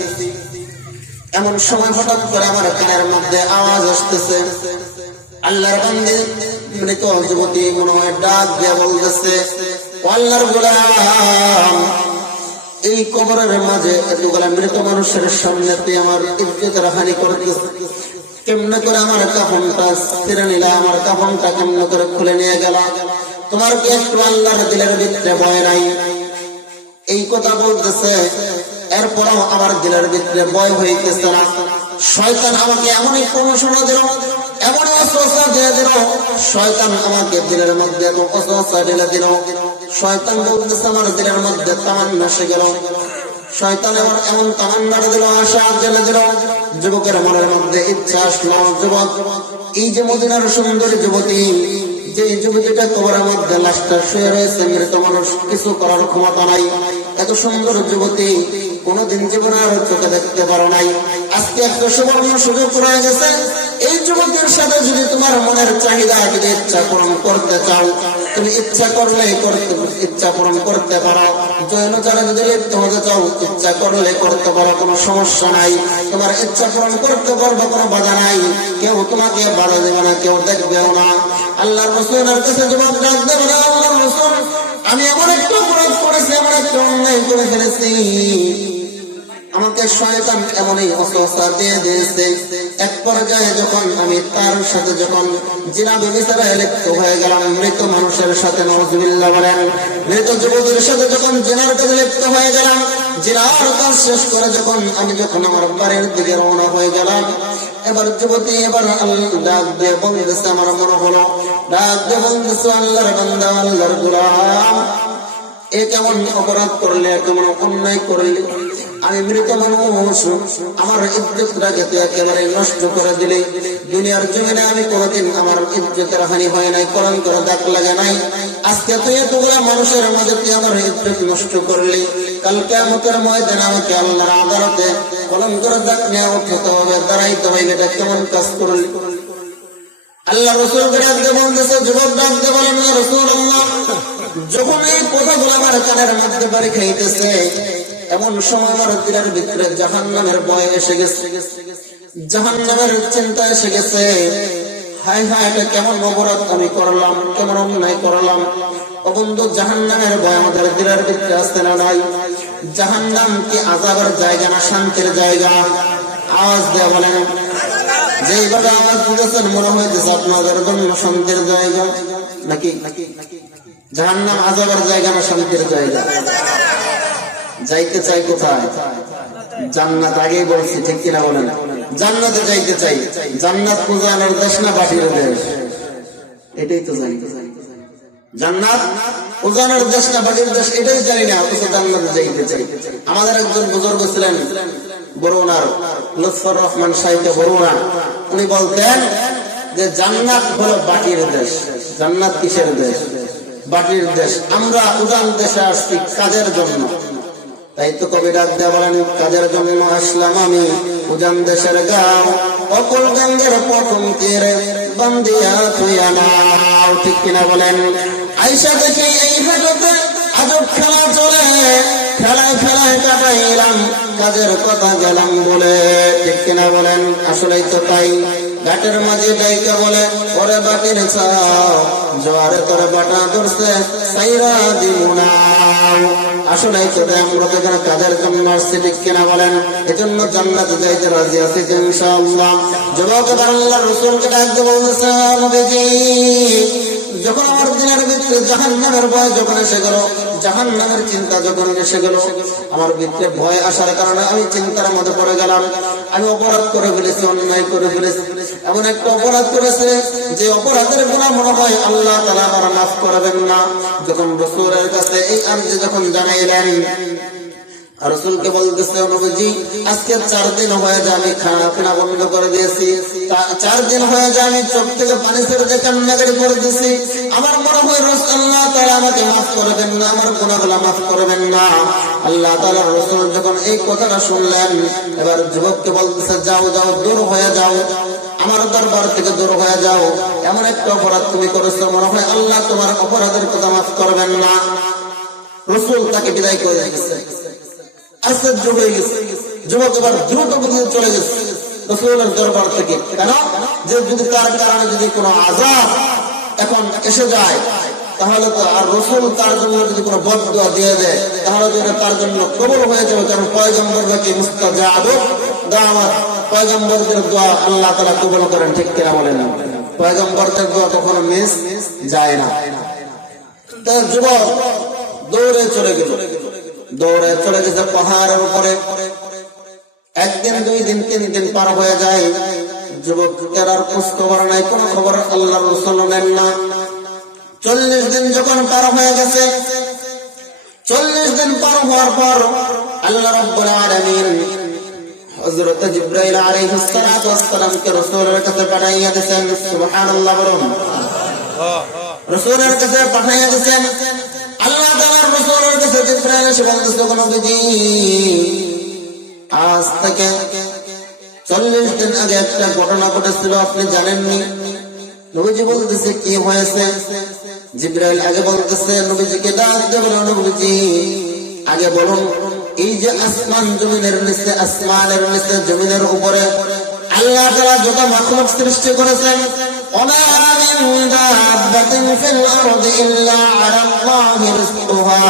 এমন সময় হঠাৎ করে আমার কানের মধ্যে আওয়াজ আসতেছে। আল্লাহর বান্দা মৃত যুবতী মনে হয় ডাক দিয়ে বলতেছে, আল্লাহর গোলাম, এই কবরের মাঝে এতগুলা মৃত মানুষের সামনে তুই আমার ইজ্জতের হানি করতেছিস। কেমনে করে আমার কাফনটা ছিঁড়ে নিলা, আমার কাফনটা কেমনে করে খুলে নিয়ে গেল? তোমার কি একটু আল্লাহর দিলের ভিতরে ভয় নাই? এই কথা বলতেছে, এরপরও আমার দিলের ভিতরে ভয় হইতেছে না। শয়তান আমাকে এমনই প্রমোশনা দিল, এমন অসহসা দিয়ে দিল, শয়তান আমাকে দিলের মধ্যে এত অসহসা ঢেলে দিল। শয়তান বলতেছে আমার দিলের মধ্যে তামান্না এসে গেল। শয়তান এমন তামান্না দিল, আশা ঢেলে দিল, যুবকের মনের মধ্যে ইচ্ছা আসলো, যুবক, এই যে মদিনার সুন্দরী যুবতী, যে যুবতীটা কবরের মধ্যে লাশটা শুয়ে রয়েছে, মৃত মানুষ, কিছু করার ক্ষমতা নাই। এত সুন্দর যুবতী কোনদিন জীবনে আর চোখে দেখতে পারো নাই, আজকে একটা সুবর্ণ সুযোগ রয়ে গেছে। এই যুবতীর সাথে যদি তোমার মনের চাহিদা, যদি ইচ্ছা পূরণ করতে চাও, তুমি ইচ্ছা করলে ইচ্ছা পূরণ করতে পারো। জৈন যারা যদি লিপ্ত হতে চাও, ইচ্ছা করলে করতে পারো, কোনো সমস্যা নাই। তোমার ইচ্ছা পূরণ করতে পারবে, কোনো বাধা নাই। কেউ তোমাকে বাধা দেবে না, কেউ দেখবেও না। আল্লাহর রাসূলের কাছে জবাব ডাক দেবে না, আল্লাহর রাসূল, আমি এমন একটা অপরাধ করেছি, এমন একটা অন্যায় করে ফেলেছি, আমাকে শয়তান এমনই অসহসা দিয়ে দিয়েছে। এক পর্যায়ে যখন আমি তার সাথে যখন জিনা ব্যভিচারে লিপ্ত হয়ে গেলাম, মৃত মানুষের সাথে, নাউযুবিল্লাহ বলেন, মৃত যুবতীর সাথে যখন জিনার কাজে লিপ্ত হয়ে গেলাম, জিনার কাজ শেষ করে যখন আমি আমার বাড়ির দিকে রওনা হয়ে গেলাম, এবার যুবতী এবার ডাক দিয়ে বলতেছে, আমার মনে হলো ডাক দিয়ে বলতেছে, আল্লাহর বান্দা, আল্লাহর গোলাম, এ কেমন অপরাধ করলে, কেমন অন্যায় করলে? আমি মৃত মানুষ, আমার ইজ্জতটাকে তুই একেবারে নষ্ট করে দিলে। দুনিয়ার জমিনে আমি কোনোদিন আমার ইজ্জতের হানি হয় নাই, কলঙ্কের দাগ লাগে নাই। আজকে তুই এতগুলা মানুষের মাঝে তুই আমার ইজ্জত নষ্ট করলি। কাল কিয়ামতের ময়দানে আমাকে আল্লাহর আদালতে কলঙ্কের দাগ নিয়ে উঠতে হবে, দাঁড়াইতে হবে। এটা কেমন কাজ করলি? আল্লাহ রাসূলকে ডাক দিয়ে বলতেছে, যুবক ডাক দিয়ে বলেন, ইয়া রাসূলুল্লাহ, যখন এই কথাগুলো আমার কানের মধ্যে বাড়ি খাইতেছে, এমন সময় আমার দিলের ভিতরে জাহান্নামের ভয় এসে গেছে, জাহান্নামের চিন্তা এসে গেছে। হায় হায়, এটা কেমন অপরাধ আমি করলাম, কেমন অন্যায় করলাম। ও বন্ধু, জাহান্নামের ভয় আমাদের দিলের ভিতরে আসতে না নাই? জাহান্নাম কি আযাবের জায়গা না শান্তির জায়গা? আওয়াজ দিয়ে বলেন। যেইভাবে আওয়াজ দিতেছেন মনে হইতেছে আপনাদের জন্য শান্তির জায়গা নাকি? জাহান্নাম আযাবের জায়গা না শান্তির জায়গা? যাইতে চাই কোথায়? জান্নাত। আগেই বলছি, ঠিক কিনা বলেন? জান্নাতে যাইতে চাই। জান্নাত পূজানের দেশ না বাটির দেশ? এটাই তো জানি। জান্নাত পূজানের দেশ না বাটির দেশ এটাই জানি না, অথচ জান্নাতে যাইতে চাই। আমাদের একজন বুজুর্গ ছিলেন বরুণার, লুৎফর রহমান সাহেব বরুণা, উনি বলতেন, যে জান্নাত হলো বাটির দেশ। জান্নাত কিসের দেশ? বাটির দেশ। আমরা উজান দেশে আসছি কাজের জন্য, তাই তো কবি ডাক দিয়ে বলেন, কাজের জন্য আসলাম আমি উজান দেশের গাঁও, অকল গঙ্গের প্রথম তীরে বান্দিয়া তুইয়া নাও। ঠিক কিনা বলেন? আইসা দেখি এই হাটতে আজব খেলা চলে, খেলায় খেলায় কাটাইলাম কাজের কথা গেলাম বলে। ঠিক কিনা বলেন? আসলেই তো তাই। ঘাটের মাঝে ডাইকা বলে, ওরে বাটির ছাও, জোয়ারে তোরে বাটা ধরছে সাইরা দিমুনাও। আসলেই তো আমরা তো এখানে কাজের জন্য আসছি। ঠিক কিনা বলেন? এজন্য জান্নাতে যাইতে রাজি আছি ইনশাআল্লাহ। যুবক আল্লাহর রাসূলকে ডাকতে বলতেছে, নবীজি যখন আমার দিনের ভিতরে জাহান্নামের ভয় যখন এসে গেল, জাহান্নামের চিন্তা যখন এসে গেল, আমার ভিতরে ভয় আসার কারণে আমি চিন্তার মধ্যে পড়ে গেলাম। আমি অপরাধ করে ফেলেছি, অন্যায় করে ফেলেছি, এমন একটা অপরাধ করেছে যে অপরাধের গুনাহ মনে হয় আল্লাহ তাআলা আমার মাফ করবেন না। যখন রাসূলের কাছে এই আরজি যখন জানাইলেন, রাসূলকে বলতেছে, নবীজি আজকে 4 দিন হয়ে যায় আমি খানা পিনা বন্ধ করে দিয়েছি, 4 দিন হয়ে যায় আমি চোখ থেকে পানি ছেড়ে দিয়ে কান্নাকাটি করে দিয়েছি। আমার মনে হয় আল্লাহ তাআলা আমাকে মাফ করবেন না, আমার গুনাহগুলো মাফ করবেন না। আল্লাহ তাআলার রাসূল যখন এই কথাটা শুনলেন, এবার যুবককে বলতেছে, যাও যাও, দূর হয়ে যাও, আমার দরবার থেকে দূর হয়ে যাও। এমন একটা অপরাধ তুমি করেছো, মনে হয় আল্লাহ তোমার অপরাধের কথা মাফ করবেন না। রাসূল তাকে বিদায় করে দিয়েছে। আশ্চর্য হয়ে গেছে যুবক, এবার দ্রুত গতিতে চলে গেছে রাসূলের দরবার থেকে। কেন? যে যদি তার কারণে যদি কোনো আযাব এখন এসে যায়, তাহলে তো আর রাসূল তার জন্য যদি কোনো বদদুয়া দিয়ে দেয়, তাহলে তো এটা তার জন্য কবুল হয়ে যাবে। কারণ পয়গম্বর নাকি মুস্তাজাবু দাওয়াত, পয়গম্বরদের দোয়া আল্লাহ তাআলা কবুল করেন। ঠিক কিনা বলেন? পয়গম্বরদের দোয়া কখনো মিস যায় না। তার যুবক দৌড়ে চলে গেল, দৌড়ে চলে গেছে পাহাড়ের উপরে। 1 দিন 2 দিন 3 দিন পার হয়ে যায়, যুবকের আর খোঁজ খবর নাই, কোন খবর আল্লাহর রাসূল নেন না। 40 দিন যখন পার হয়ে গেছে, 40 দিন পার হওয়ার পর আল্লাহ রাব্বুল আলামিন হযরত জিবরাইল আলাইহিস সালাতু ওয়াস সালামকে রাসূলের কাছে পাঠাইয়া দিয়েছেন। সুবহানাল্লাহ বলুন। রাসূলের কাছে পাঠাইয়া দিয়েছেন। আল্লাহ তাআলার রাসূলের কাছে জিবরাইল এসে বলতেছে, নবীজি আজ থেকে 40 দিন আগে একটা ঘটনা ঘটেছিল, আপনি জানেননি? নবীজি বলতেছে, কি হয়েছে? জিবরাইল আগে বলতেছে, নবীজিকে ডাক দিয়ে বলেন, নবীজি আগে বলুন, এই যে আসমান জমিনের নিচে, আসমানের নিচে জমিনের উপরে আল্লাহ তাআলা যত মাখলুক সৃষ্টি করেছেন, ওমা মিন দাব্বাতিন ফিল আরদি ইল্লা আলাল্লাহি রিজকুহা,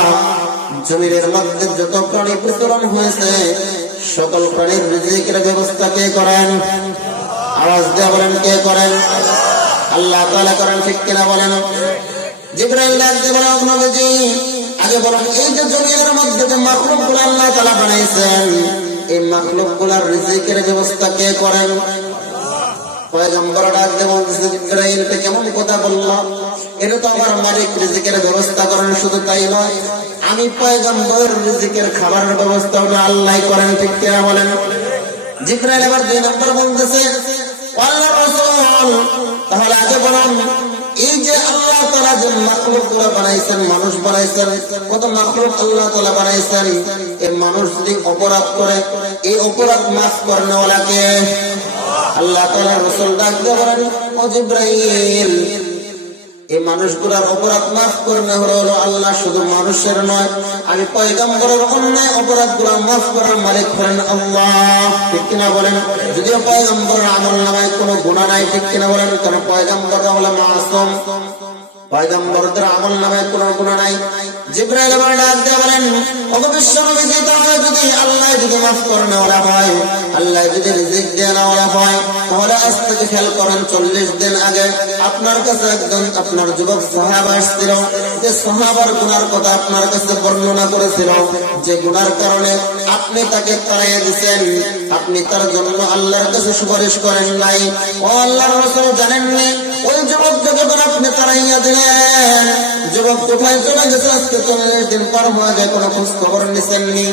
জমিনের মধ্যে যত প্রাণী বিচরণ হয়েছে সকল প্রাণীর রিজিকের ব্যবস্থা কে করেন? আওয়াজ দিয়ে বলেন, কে করেন? আল্লাহ তাআলা করেন। ঠিক কিনা বলেন? জিবরাইল ডাকতে বলেন, নবীজি আগে বলুন, এই যে জমিনের মধ্যে যে মাখলুকগুলো আল্লাহ তাআলা বানাইছেন, এই মাখলুকগুলোর রিজিকের ব্যবস্থা কে করেন? পয়গম্বর ডাকতে বলতেছে, জিবরাইলকে কেমন কথা বললো? এটা তো আমার মালিক রিজিকের ব্যবস্থা করেন। শুধু তাই নয়, আমি পয়গম্বর রিজিকের খাবারের ব্যবস্থা আল্লাহ করেন। ঠিক কিনা বলেন? জিবরাইল আবার 2 নম্বর বলতেছে, আল্লাহর রাসূল তাহলে আগে বলুন, এই যে আল্লাহ তাআলা যে মাখলুকগুলো বানাইছেন, মানুষ বানাইছেন, কত মাখলুক আল্লাহ তাআলা বানাইছেন, এই মানুষ যদি অপরাধ করে, এই অপরাধ মাফ করেন ওয়ালাকে আল্লাহ তাআলার রাসূল ডাক দিয়ে বলেন, ও জিবরাইল এই মানুষগুলোর অপরাধ মাফ করবে হলো আল্লাহ, শুধু মানুষের নয়, আমি পয়গম্বরের অন্যায় অপরাধগুলো মাফ করার মালিক করেন আল্লাহ। ঠিক কিনা বলেন? যদিও পয়গম্বরের আমলনামায় কোনো গুনাহ নাই। ঠিক কিনা বলেন? কারণ পয়গম্বররা হলো মাসুম, পয়গম্বরদের আমলনামায় কোনো গুনাহ নাই। জিবরাইল আবার ডাক দিয়ে বলেন, ওগো বিশ্বনবী, তাহলে যদি আল্লাহ যদি মাফ করে নেওয়া হয়, আল্লাহ যদি রিজিক দিয়ে নেওয়া হয়, তাহলে আজ থেকে খেয়াল করেন, 40 দিন আগে আপনার কাছে একজন আপনার যুবক সাহাবা আসছিল, যে সাহাবার গুনার কথা আপনার কাছে বর্ণনা করেছিল, যে গুনার কারণে আপনি তাকে তাড়িয়ে দিয়েছেন, আপনি তার জন্য আল্লাহর কাছে সুপারিশ করেন নাই। ও আল্লাহর রাসূল জানেননি ওই যুবককে যখন আপনি তাড়াইয়া দিলেন, যুবক কোথায় চলে গেছে? আজকে 40 দিন পার হয়ে যায়, কোনো খোঁজ খবর নিছেননি।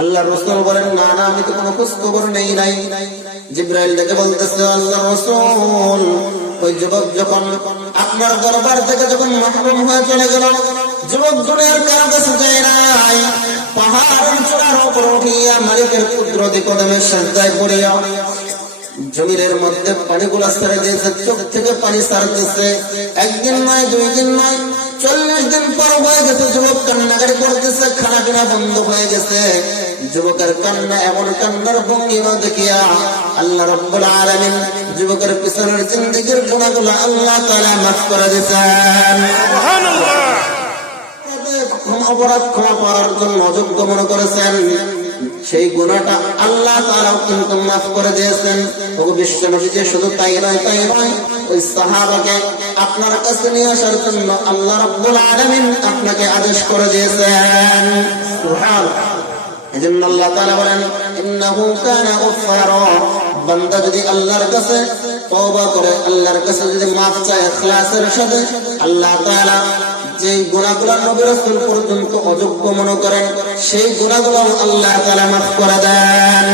আল্লাহ রাসূল বলেন, না না, আমি তো কোনো খোঁজ খবর নেই নাই। জিবরাইল ডেকে বলতেছে, আল্লাহ রাসূল, ওই যুবক যখন আপনার দরবার থেকে যখন মাহরুম হয়ে চলে গেল, যুবক দুনিয়ার কারো কাছে যায় নাই, পাহাড়ের চূড়ার উপর উঠিয়া মালিকের কুদরতি কদমের সাজদায় পড়িয়া জমিনের মধ্যে পানিগুলা ছেড়ে দিয়েছে, চোখ থেকে পানি ছাড়তেছে। একদিন নয়, 2 দিন নয়, 40 দিন পর হয়ে গেছে। যুবক কান্নাকারি করতেছে, খানা পিনা বন্ধ হয়ে গেছে। যুবকের কান্না, এমন কান্নার ভঙ্গিমা দেখিয়া আল্লাহ রাব্বুল আলামিন যুবকের পিছনের জিন্দেগীর গুনাহগুলো আল্লাহ তাআলা মাফ করে দিয়েছেন। সুবহানাল্লাহ। অপরাধ ক্ষমা পাওয়ার জন্য অযোগ্য মনে করেছেন, সেই গুনাহটা আল্লাহ তাআলা কিন্তু মাফ করে দিয়েছেন। ওগো বিশ্বনবী, যে শুধু তাই নয়, ওই সাহাবাকে আপনার কাছে নিয়ে আসার জন্য আল্লাহ রাব্বুল আলামিন আপনাকে আদেশ করে দিয়েছেন। সুবহানাল্লাহ। এজন্য আল্লাহ তাআলা বলেন, ইন্নাহু কানা গফফারা। বান্দা যদি আল্লাহর কাছে তওবা করে, আল্লাহর কাছে যদি মাফ চায় ইখলাসের সাথে, আল্লাহ তাআলা যে গুনাহগুলো নবী রাসূল পর্যন্ত অযোগ্য মনে করেন, সেই গুনাহগুলো আল্লাহ তাআলা মাফ করে দেন।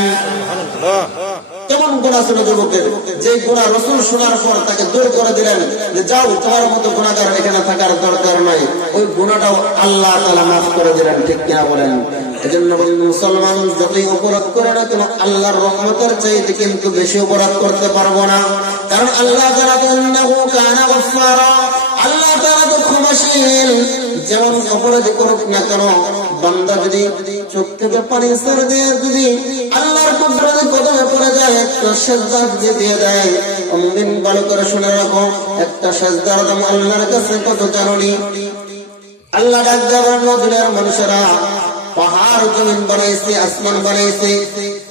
সুবহানাল্লাহ। কেমন গুনাহ ছিল যুবকের, যে গুনাহ রাসূল শোনার পর তাকে দূর করে দিলেন, যে যাও, তোমার মতো গুনাহগার এখানে থাকার দরকার নাই, ওই গুনাহটাও আল্লাহ তাআলা মাফ করে দিলেন। ঠিক কিনা বলেন? এজন্য মুসলমান যতই অপরাধ করে না কেন, আল্লাহর রহমতের চাইতে কিন্তু বেশি অপরাধ করতে পারবো না। কারণ আল্লাহ তাআলা ইন্নাহু কানা গফফারা, আল্লাহ তাআলা তো ক্ষমাশীল। যেমন অপরাধী করুক না কেন, বান্দা যদি চোখ থেকে পানি ছেড়ে দিয়ে যদি আল্লাহর কুদরতে কদমে পড়ে যায়, একটা সিজদা দিয়ে দেয়, অমুদিন ভালো করে শুনে রাখো, একটা সিজদার দাম আল্লাহর কাছে কত জানি। আল্লাহ ডাক দেওয়ার দুনিয়ার মানুষেরা পাহাড় জমিন বানাইছে, আসমান বানাইছে,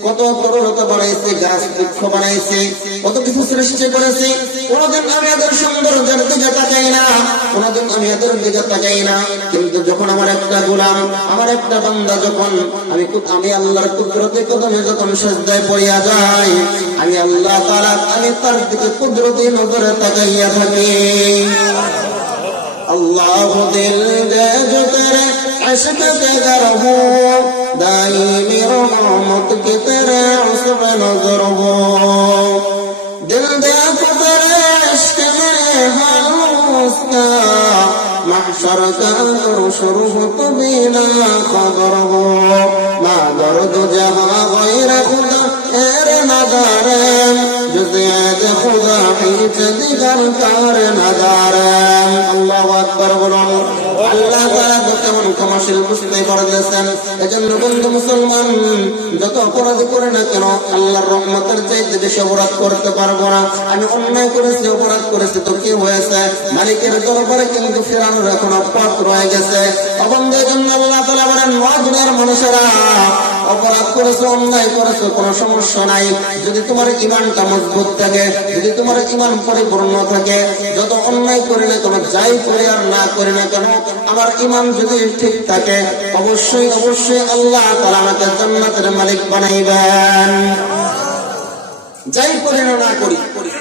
কত তরুণতা বানাইছে, গাছ বৃক্ষ বানাইছে, কত কিছু সৃষ্টি করেছে। কোনদিন আমি এদের সৌন্দর্যের দিকে তাকাই না, কোনদিন আমি এদের দিকে তাকাই না। কিন্তু যখন আমার একটা গোলাম, আমার একটা বান্দা, যখন আমি আল্লাহর কুদরতি কদমে যখন সিজদায় পড়িয়া যাই, আমি আল্লাহ তাআলা, আমি তার দিকে কুদরতি নজরে তাকাইয়া থাকি। अल्लाह दिल दे जो तेरे इश्क के गर हो, दाईमी रहमत की तेरे उस पे नजर हो। दिल दे तो तेरे इश्क में हाल उसका, महशर का अगर शुरू हो तो बिना खबर हो। ना दर्द जहाँ गैर खुदा तेरे नजारे, जुज़ियत खुदा हिच दिगर कार नजारे। আল্লাহু আকবার বলুন। আল্লাহ তাআলা কেমন ক্ষমাশীল বুঝতে করে দিয়েছেন। এজন্য বন্ধু মুসলমান, যত অপরাধ করে না কেন, আল্লাহর রহমতের চাইতে বেশি অপরাধ করতে পারবো না। আমি অন্যায় করেছি, অপরাধ করেছি, তো কি হয়েছে? মালিকের দরবারে কিন্তু ফেরানোর এখনো পথ রয়ে গেছে। অবন্ধু, এজন্য আল্লাহ তাআলা বলেন, দুনিয়ার মানুষেরা, অপরাধ করেছো, অন্যায় করেছো, কোনো সমস্যা নাই, যদি তোমার ঈমানটা মজবুত থাকে, যদি তোমার ঈমান পরিপূর্ণ থাকে, যত অন্যায় করি না কেন, যাই করি আর না করি না কেন, আমার ঈমান যদি ঠিক থাকে, অবশ্যই অবশ্যই আল্লাহ তাআলা আমাকে জান্নাতের মালিক বানাইবেন। যাই করি না করি,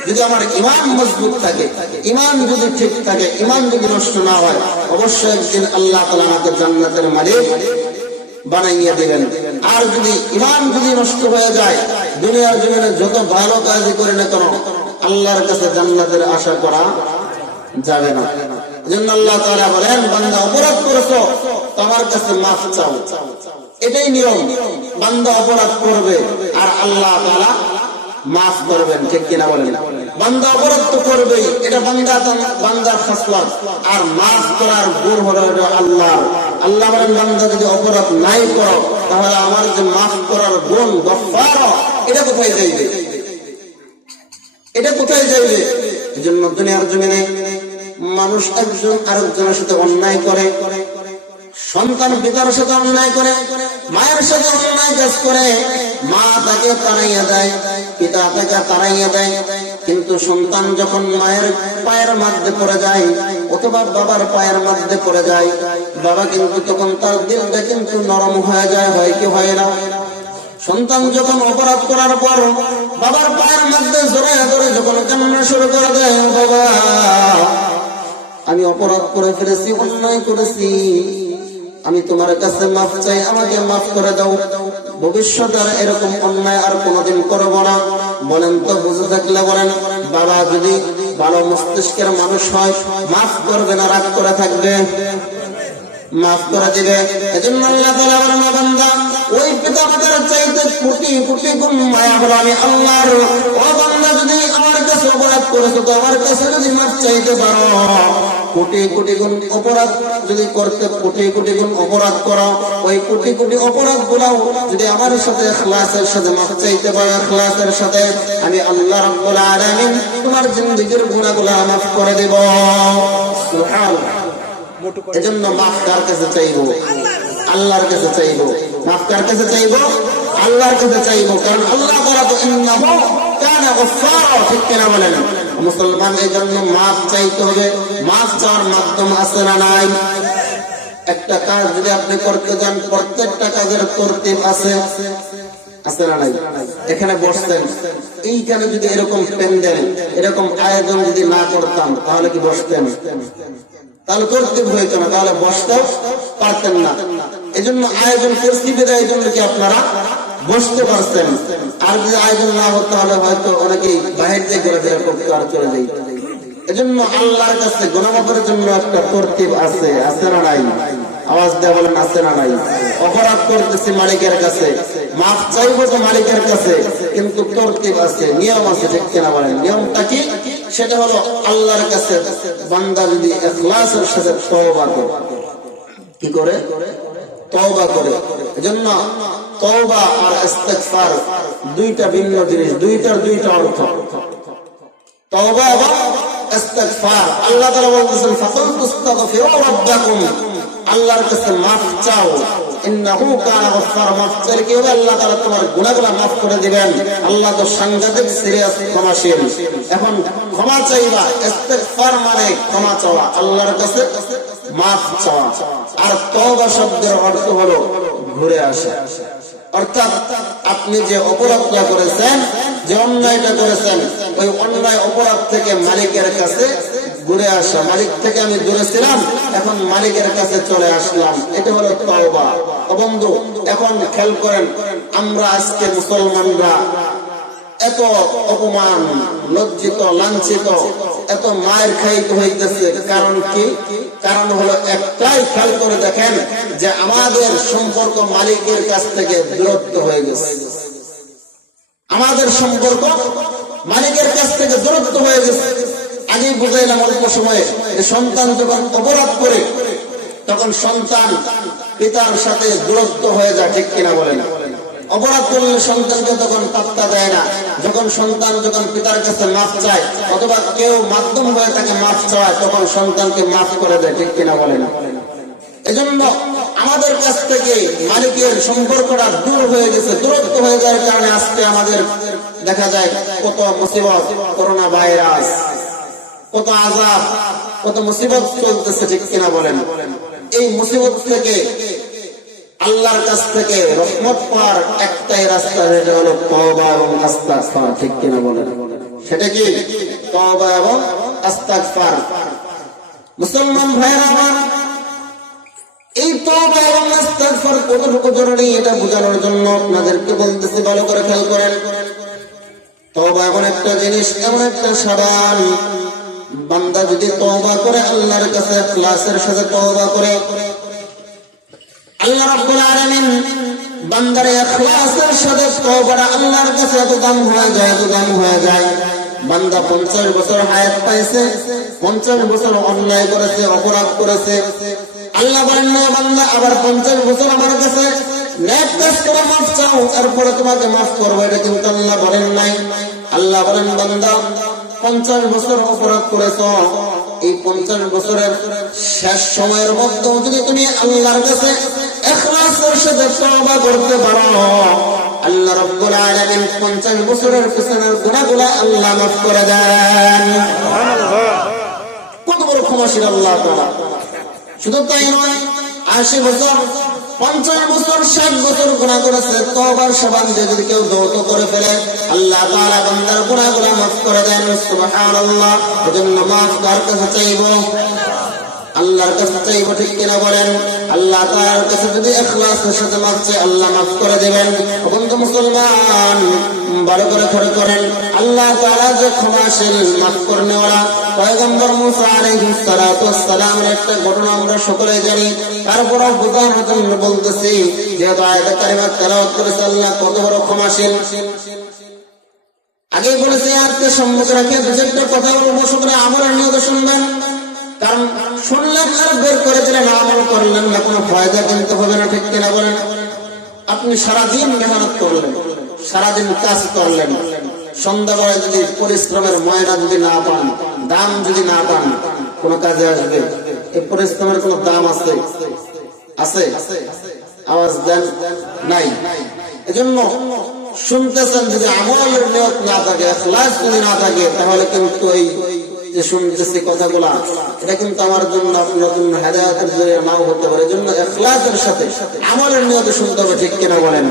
যদি আমার ঈমান মজবুত থাকে, ঈমান যদি ঠিক থাকে, ঈমান যদি নষ্ট না হয়, অবশ্যই একদিন আল্লাহ তাআলা আমাকে জান্নাতের মালিক বানাইয়া দিবেন। আর যদি ঈমান যদি নষ্ট হয়ে যায়, দুনিয়ার জমিনে যত ভালো কাজই করে না কেন, আল্লাহর কাছে জান্নাতের আশা করা যাবে না। এজন্য আল্লাহ তাআলা বলেন, বান্দা অপরাধ করেছো, তোমার কাছে মাফ চাও। এটাই নিয়ম, বান্দা অপরাধ করবে আর আল্লাহ তাআলা মাফ করবেন। ঠিক কিনা বলেন? বান্দা অপরাধ তো করবেই, এটা বান্দার খাসলত, আর মাফ করার গুণ হলো আল্লাহর। আল্লাহ বলেন, বান্দা যদি অপরাধ নাই করো, তাহলে আমার যে মাফ করার গুণ গফফার, এটা কোথায় যাইবে? এটা কোথায় যাইবে? এজন্য দুনিয়ার জমিনে মানুষ একজন আরেকজনের সাথে অন্যায় করে, সন্তান পিতার সাথে অন্যায় করে, মায়ের সাথে অন্যায় কাজ করে, মা তাকে তাড়াইয়া দেয়, পিতা তাকে তাড়াইয়া দেয়। কিন্তু সন্তান যখন মায়ের পায়ের মধ্যে পড়ে যায় অথবা বাবার পায়ের মধ্যে পড়ে যায়, বাবা কিন্তু তখন তার দিলটা কিন্তু নরম হয়ে যায়, হয় কি হয় না? সন্তান যখন অপরাধ করার পর বাবার পায়ের মধ্যে জড়াইয়া ধরে যখন কান্না শুরু করে দেয়, বাবা আমি অপরাধ করে ফেলেছি, অন্যায় করেছি, আমি তোমার কাছে মাফ চাই, আমাকে মাফ করে দাও, ভবিষ্যতে আর এরকম অন্যায় আর কোনোদিন করব না। বলেন তো, বুঝে থাকলে বলেন। বাবা যদি ভালো মস্তিষ্কের মানুষ হয়, মাফ করবে না, রাগ করে থাকবে? মাফ করে দিবে। এজন্য আল্লাহ তাআলা বলেন, বান্দা ওই পিতা মাতার চাইতে কোটি কোটি গুণ মায়া হলো আমি আল্লাহর। ও বান্দা, যদি আমার কাছে অপরাধ করেছো তো আমার কাছে যদি মাফ চাইতে পারো, কোটি কোটি গুণ অপরাধ যদি করতে কোটি কোটি গুণ অপরাধ করো, ওই কোটি কোটি অপরাধ গুলাও যদি আমার সাথে ইখলাসের সাথে মাফ চাইতে পারো, ইখলাসের সাথে, আমি আল্লাহ রাব্বুল আলামিন তোমার জিন্দেগীর গুনাহগুলো মাফ করে দেব। সুবহানাল্লাহ। এজন্য মাফ কার কাছে চাইবো? আল্লাহর কাছে চাইবো। মাফ কার কাছে চাইবো? আল্লাহর কাছে চাইবো। কারণ আল্লাহ তাআলা তো ইন্নাহু কানা গফফারা, ঠিক কিনা বলেন? মুসলমান এই জন্য মাফ চাইতে হবে। মাফ চাওয়ার মাধ্যম আছে না নাই? একটা কাজ যদি আপনি করতে যান, প্রত্যেকটা কাজের তরতিব আছে, আছে না নাই? এখানে বসতেন, এইখানে যদি এরকম প্যান্ডেল, এরকম আয়োজন যদি না করতাম, তাহলে কি বসতেন? তাহলে তরতিব হইতো না, তাহলে বসতেও পারতেন না। এই জন্য আয়োজন করছি বেদা, এই জন্য কি আপনারা বসতে পারছেন। আর যদি আয়োজন না হতো তাহলে হয়তো অনেকেই বাহির দিয়ে ঘুরে ফেরা করতে আর চলে যাই। এজন্য আল্লাহর কাছে গুনাহ মাফের জন্য একটা তরতিব আছে, আছে না নাই? আওয়াজ দিয়ে বলেন, আছে না নাই? অপরাধ করতেছি মালিকের কাছে, মাফ চাইবো তো মালিকের কাছে, কিন্তু তরতিব আছে, নিয়ম আছে, ঠিক কিনা বলেন? নিয়মটা কি? সেটা হলো আল্লাহর কাছে বান্দা যদি ইখলাসের সাথে তওবা করে, কি করে? তওবা করে। এজন্য তওবা আর ইস্তিগফার দুইটা ভিন্ন জিনিস, দুইটার দুইটা অর্থ। তওবা এবং ইস্তিগফার, আল্লাহ তাআলা বলেছেন, ফাকুলতুস্তাগফিরু রাব্বাকুম, আল্লাহর কাছে মাফ চাও, ইন্নাহু কানা গফফারা। মাফ চাইলে কি হবে? আল্লাহ তাআলা তোমার গুনাহগুলো মাফ করে দিবেন। আল্লাহ তো সাংঘাতিক সিরিয়াস ক্ষমাশীল। এখন ক্ষমা চাইবা, ইস্তিগফার মানে ক্ষমা চাওয়া, আল্লাহর কাছে মাফ চাওয়া। আর তওবা শব্দের অর্থ হলো ঘুরে আসা। অর্থাৎ আপনি যে অপরাধটা করেছেন, যে অন্যায়টা করেছেন, ওই অন্যায় অপরাধ থেকে মালিকের কাছে ঘুরে আসা। মালিক থেকে আমি দূরে ছিলাম, এখন মালিকের কাছে চলে আসলাম, এটা হলো তওবা। ও বন্ধু, এখন খেয়াল করেন, আমরা আজকে মুসলমানরা এত অপমান, লজ্জিত, লাঞ্ছিত, এত মায়ের খাইতে হইতেছে। কারণ কি? কারণ হলো একটাই, খেয়াল করে দেখেন যে আমাদের সম্পর্ক মালিকের কাছ থেকে দূরত্ব হয়ে গেছে। আমাদের সম্পর্ক মালিকের কাছ থেকে দূরত্ব হয়ে গেছে। আগে বুঝাইলাম অল্প সময়ে, যে সন্তান যখন অপরাধ করে তখন সন্তান পিতার সাথে দূরত্ব হয়ে যায়, ঠিক কিনা বলেন? অপরাধ করলে সন্তানকে তখন পাত্তা দেয় না। যখন সন্তান যখন পিতার কাছে মাফ চায়, অথবা কেউ মাধ্যম হয়ে তাকে মাফ চায়, তখন সন্তানকে মাফ করে দেয়, ঠিক কিনা বলেন? এজন্য আমাদের কাছ থেকে মালিকের সম্পর্কটা দূর হয়ে গেছে, দূরত্ব হয়ে যাওয়ার কারণে আজকে আমাদের দেখা যায় কত মুসিবত, করোনা ভাইরাস, কত আযাব, কত মুসিবত চলতেছে, ঠিক কিনা বলেন? এই মুসিবত থেকে, আল্লাহর কাছ থেকে রহমত পাওয়ার একটাই রাস্তা, যেটা হলো তওবা এবং ইস্তিগফার, ঠিক কিনা বলেন? সেটা কি? তওবা এবং ইস্তিগফার। মুসলমান ভাইরা আমার, এই তওবা এবং ইস্তিগফার কতটুকু জরুরি এটা বোঝানোর জন্য আপনাদেরকে বলতেছি, ভালো করে খেয়াল করেন। তওবা এমন একটা জিনিস, এমন একটা সাবান, বান্দা যদি তওবা করে, আল্লাহর কাছে ইখলাসের সাথে তওবা করে, আল্লাহ রাব্বুল আলামিন বান্দার ইখলাসের সাথে তওবাটা আল্লাহর কাছে এত দাম হয়ে যায়, এত দাম হয়ে যায়। বান্দা 50 বছর হায়াত পাইছে, 50 বছর অন্যায় করেছে, অপরাধ করেছে, আল্লাহ বলেন না বান্দা আবার 50 বছর আমার কাছে নেক কাজ করে মাফ চাও, তারপরে তোমাকে মাফ করবো, এটা কিন্তু আল্লাহ বলেন নাই। আল্লাহ বলেন, বান্দা 50 বছর অপরাধ করেছো, এই 50 বছরের শেষ সময়ের মধ্যে যদি তুমি আল্লাহর কাছে ইখলাসের সাথে তওবা করতে পারো, আল্লাহ রাব্বুল আলামিন 50 বছরের পিছনের গুনাহগুলো আল্লাহ মাফ করে দেন। সুবহানাল্লাহ। কত বড় ক্ষমাশীল আল্লাহ তাআলা। শুধু তাই নয়, 80 বছর, 50 বছর, 60 বছর গুনাহ করেছে, তওবার সাবান দিয়ে যদি কেউ দৌত করে ফেলে, আল্লাহ তাআলা বান্দার গুনাহগুলো মাফ করে দেন। সুবহানাল্লাহ। এজন্য মাফ কার কাছে চাইবো? আল্লাহর কাছে চাইবো, ঠিক কিনা বলেন? আল্লাহ তাআলার কাছে যদি ইখলাসের সাথে মাফ চাই, আল্লাহ মাফ করে দেবেন। বন্ধু মুসলমান, ভালো করে ধরে করেন, আল্লাহ তাআলা যে ক্ষমাশীল, মাফ করনেওয়ালা। পয়গম্বর মুসা আলাইহিস সালাতু ওয়াস সালামের একটা ঘটনা আমরা সকলেই জানি, তারপরও বোঝানোর জন্য বলতেছি, যেহেতু আয়াতে কারিমা তেলাওয়াত করেছে আল্লাহ কত বড় ক্ষমাশীল। আগে বলেছে আজকে সম্মুখে রাখে দু চারটা কথা বলবো, সকলে আমলের নিয়ত শুনবেন, কারণ শুনলেন আর বের করে দিলেন, আমল করলেন না, কোনো ফায়দা কিন্তু হবে না, ঠিক কিনা বলেন? আপনি সারাদিন মেহনত করলেন, সারাদিন কাজ করলেন, সন্ধ্যাবেলায় যদি পরিশ্রমের ময়না যদি না পান, দাম যদি না পান, কোন কাজে আসবে? এই পরিশ্রমের কোন দাম আছে? আছে? আওয়াজ দেন, নাই। এজন্য শুনতেছেন, যদি আমলের নিয়ত না থাকে, ইখলাস যদি না থাকে, তাহলে কিন্তু এই যে শুনতেছি কথাগুলা, এটা কিন্তু আমার জন্য, আপনার জন্য হেদায়েতের জরিয়া নাও হতে পারে। এজন্য ইখলাসের সাথে আমলের নিয়ত শুনতে হবে, ঠিক কিনা বলেন?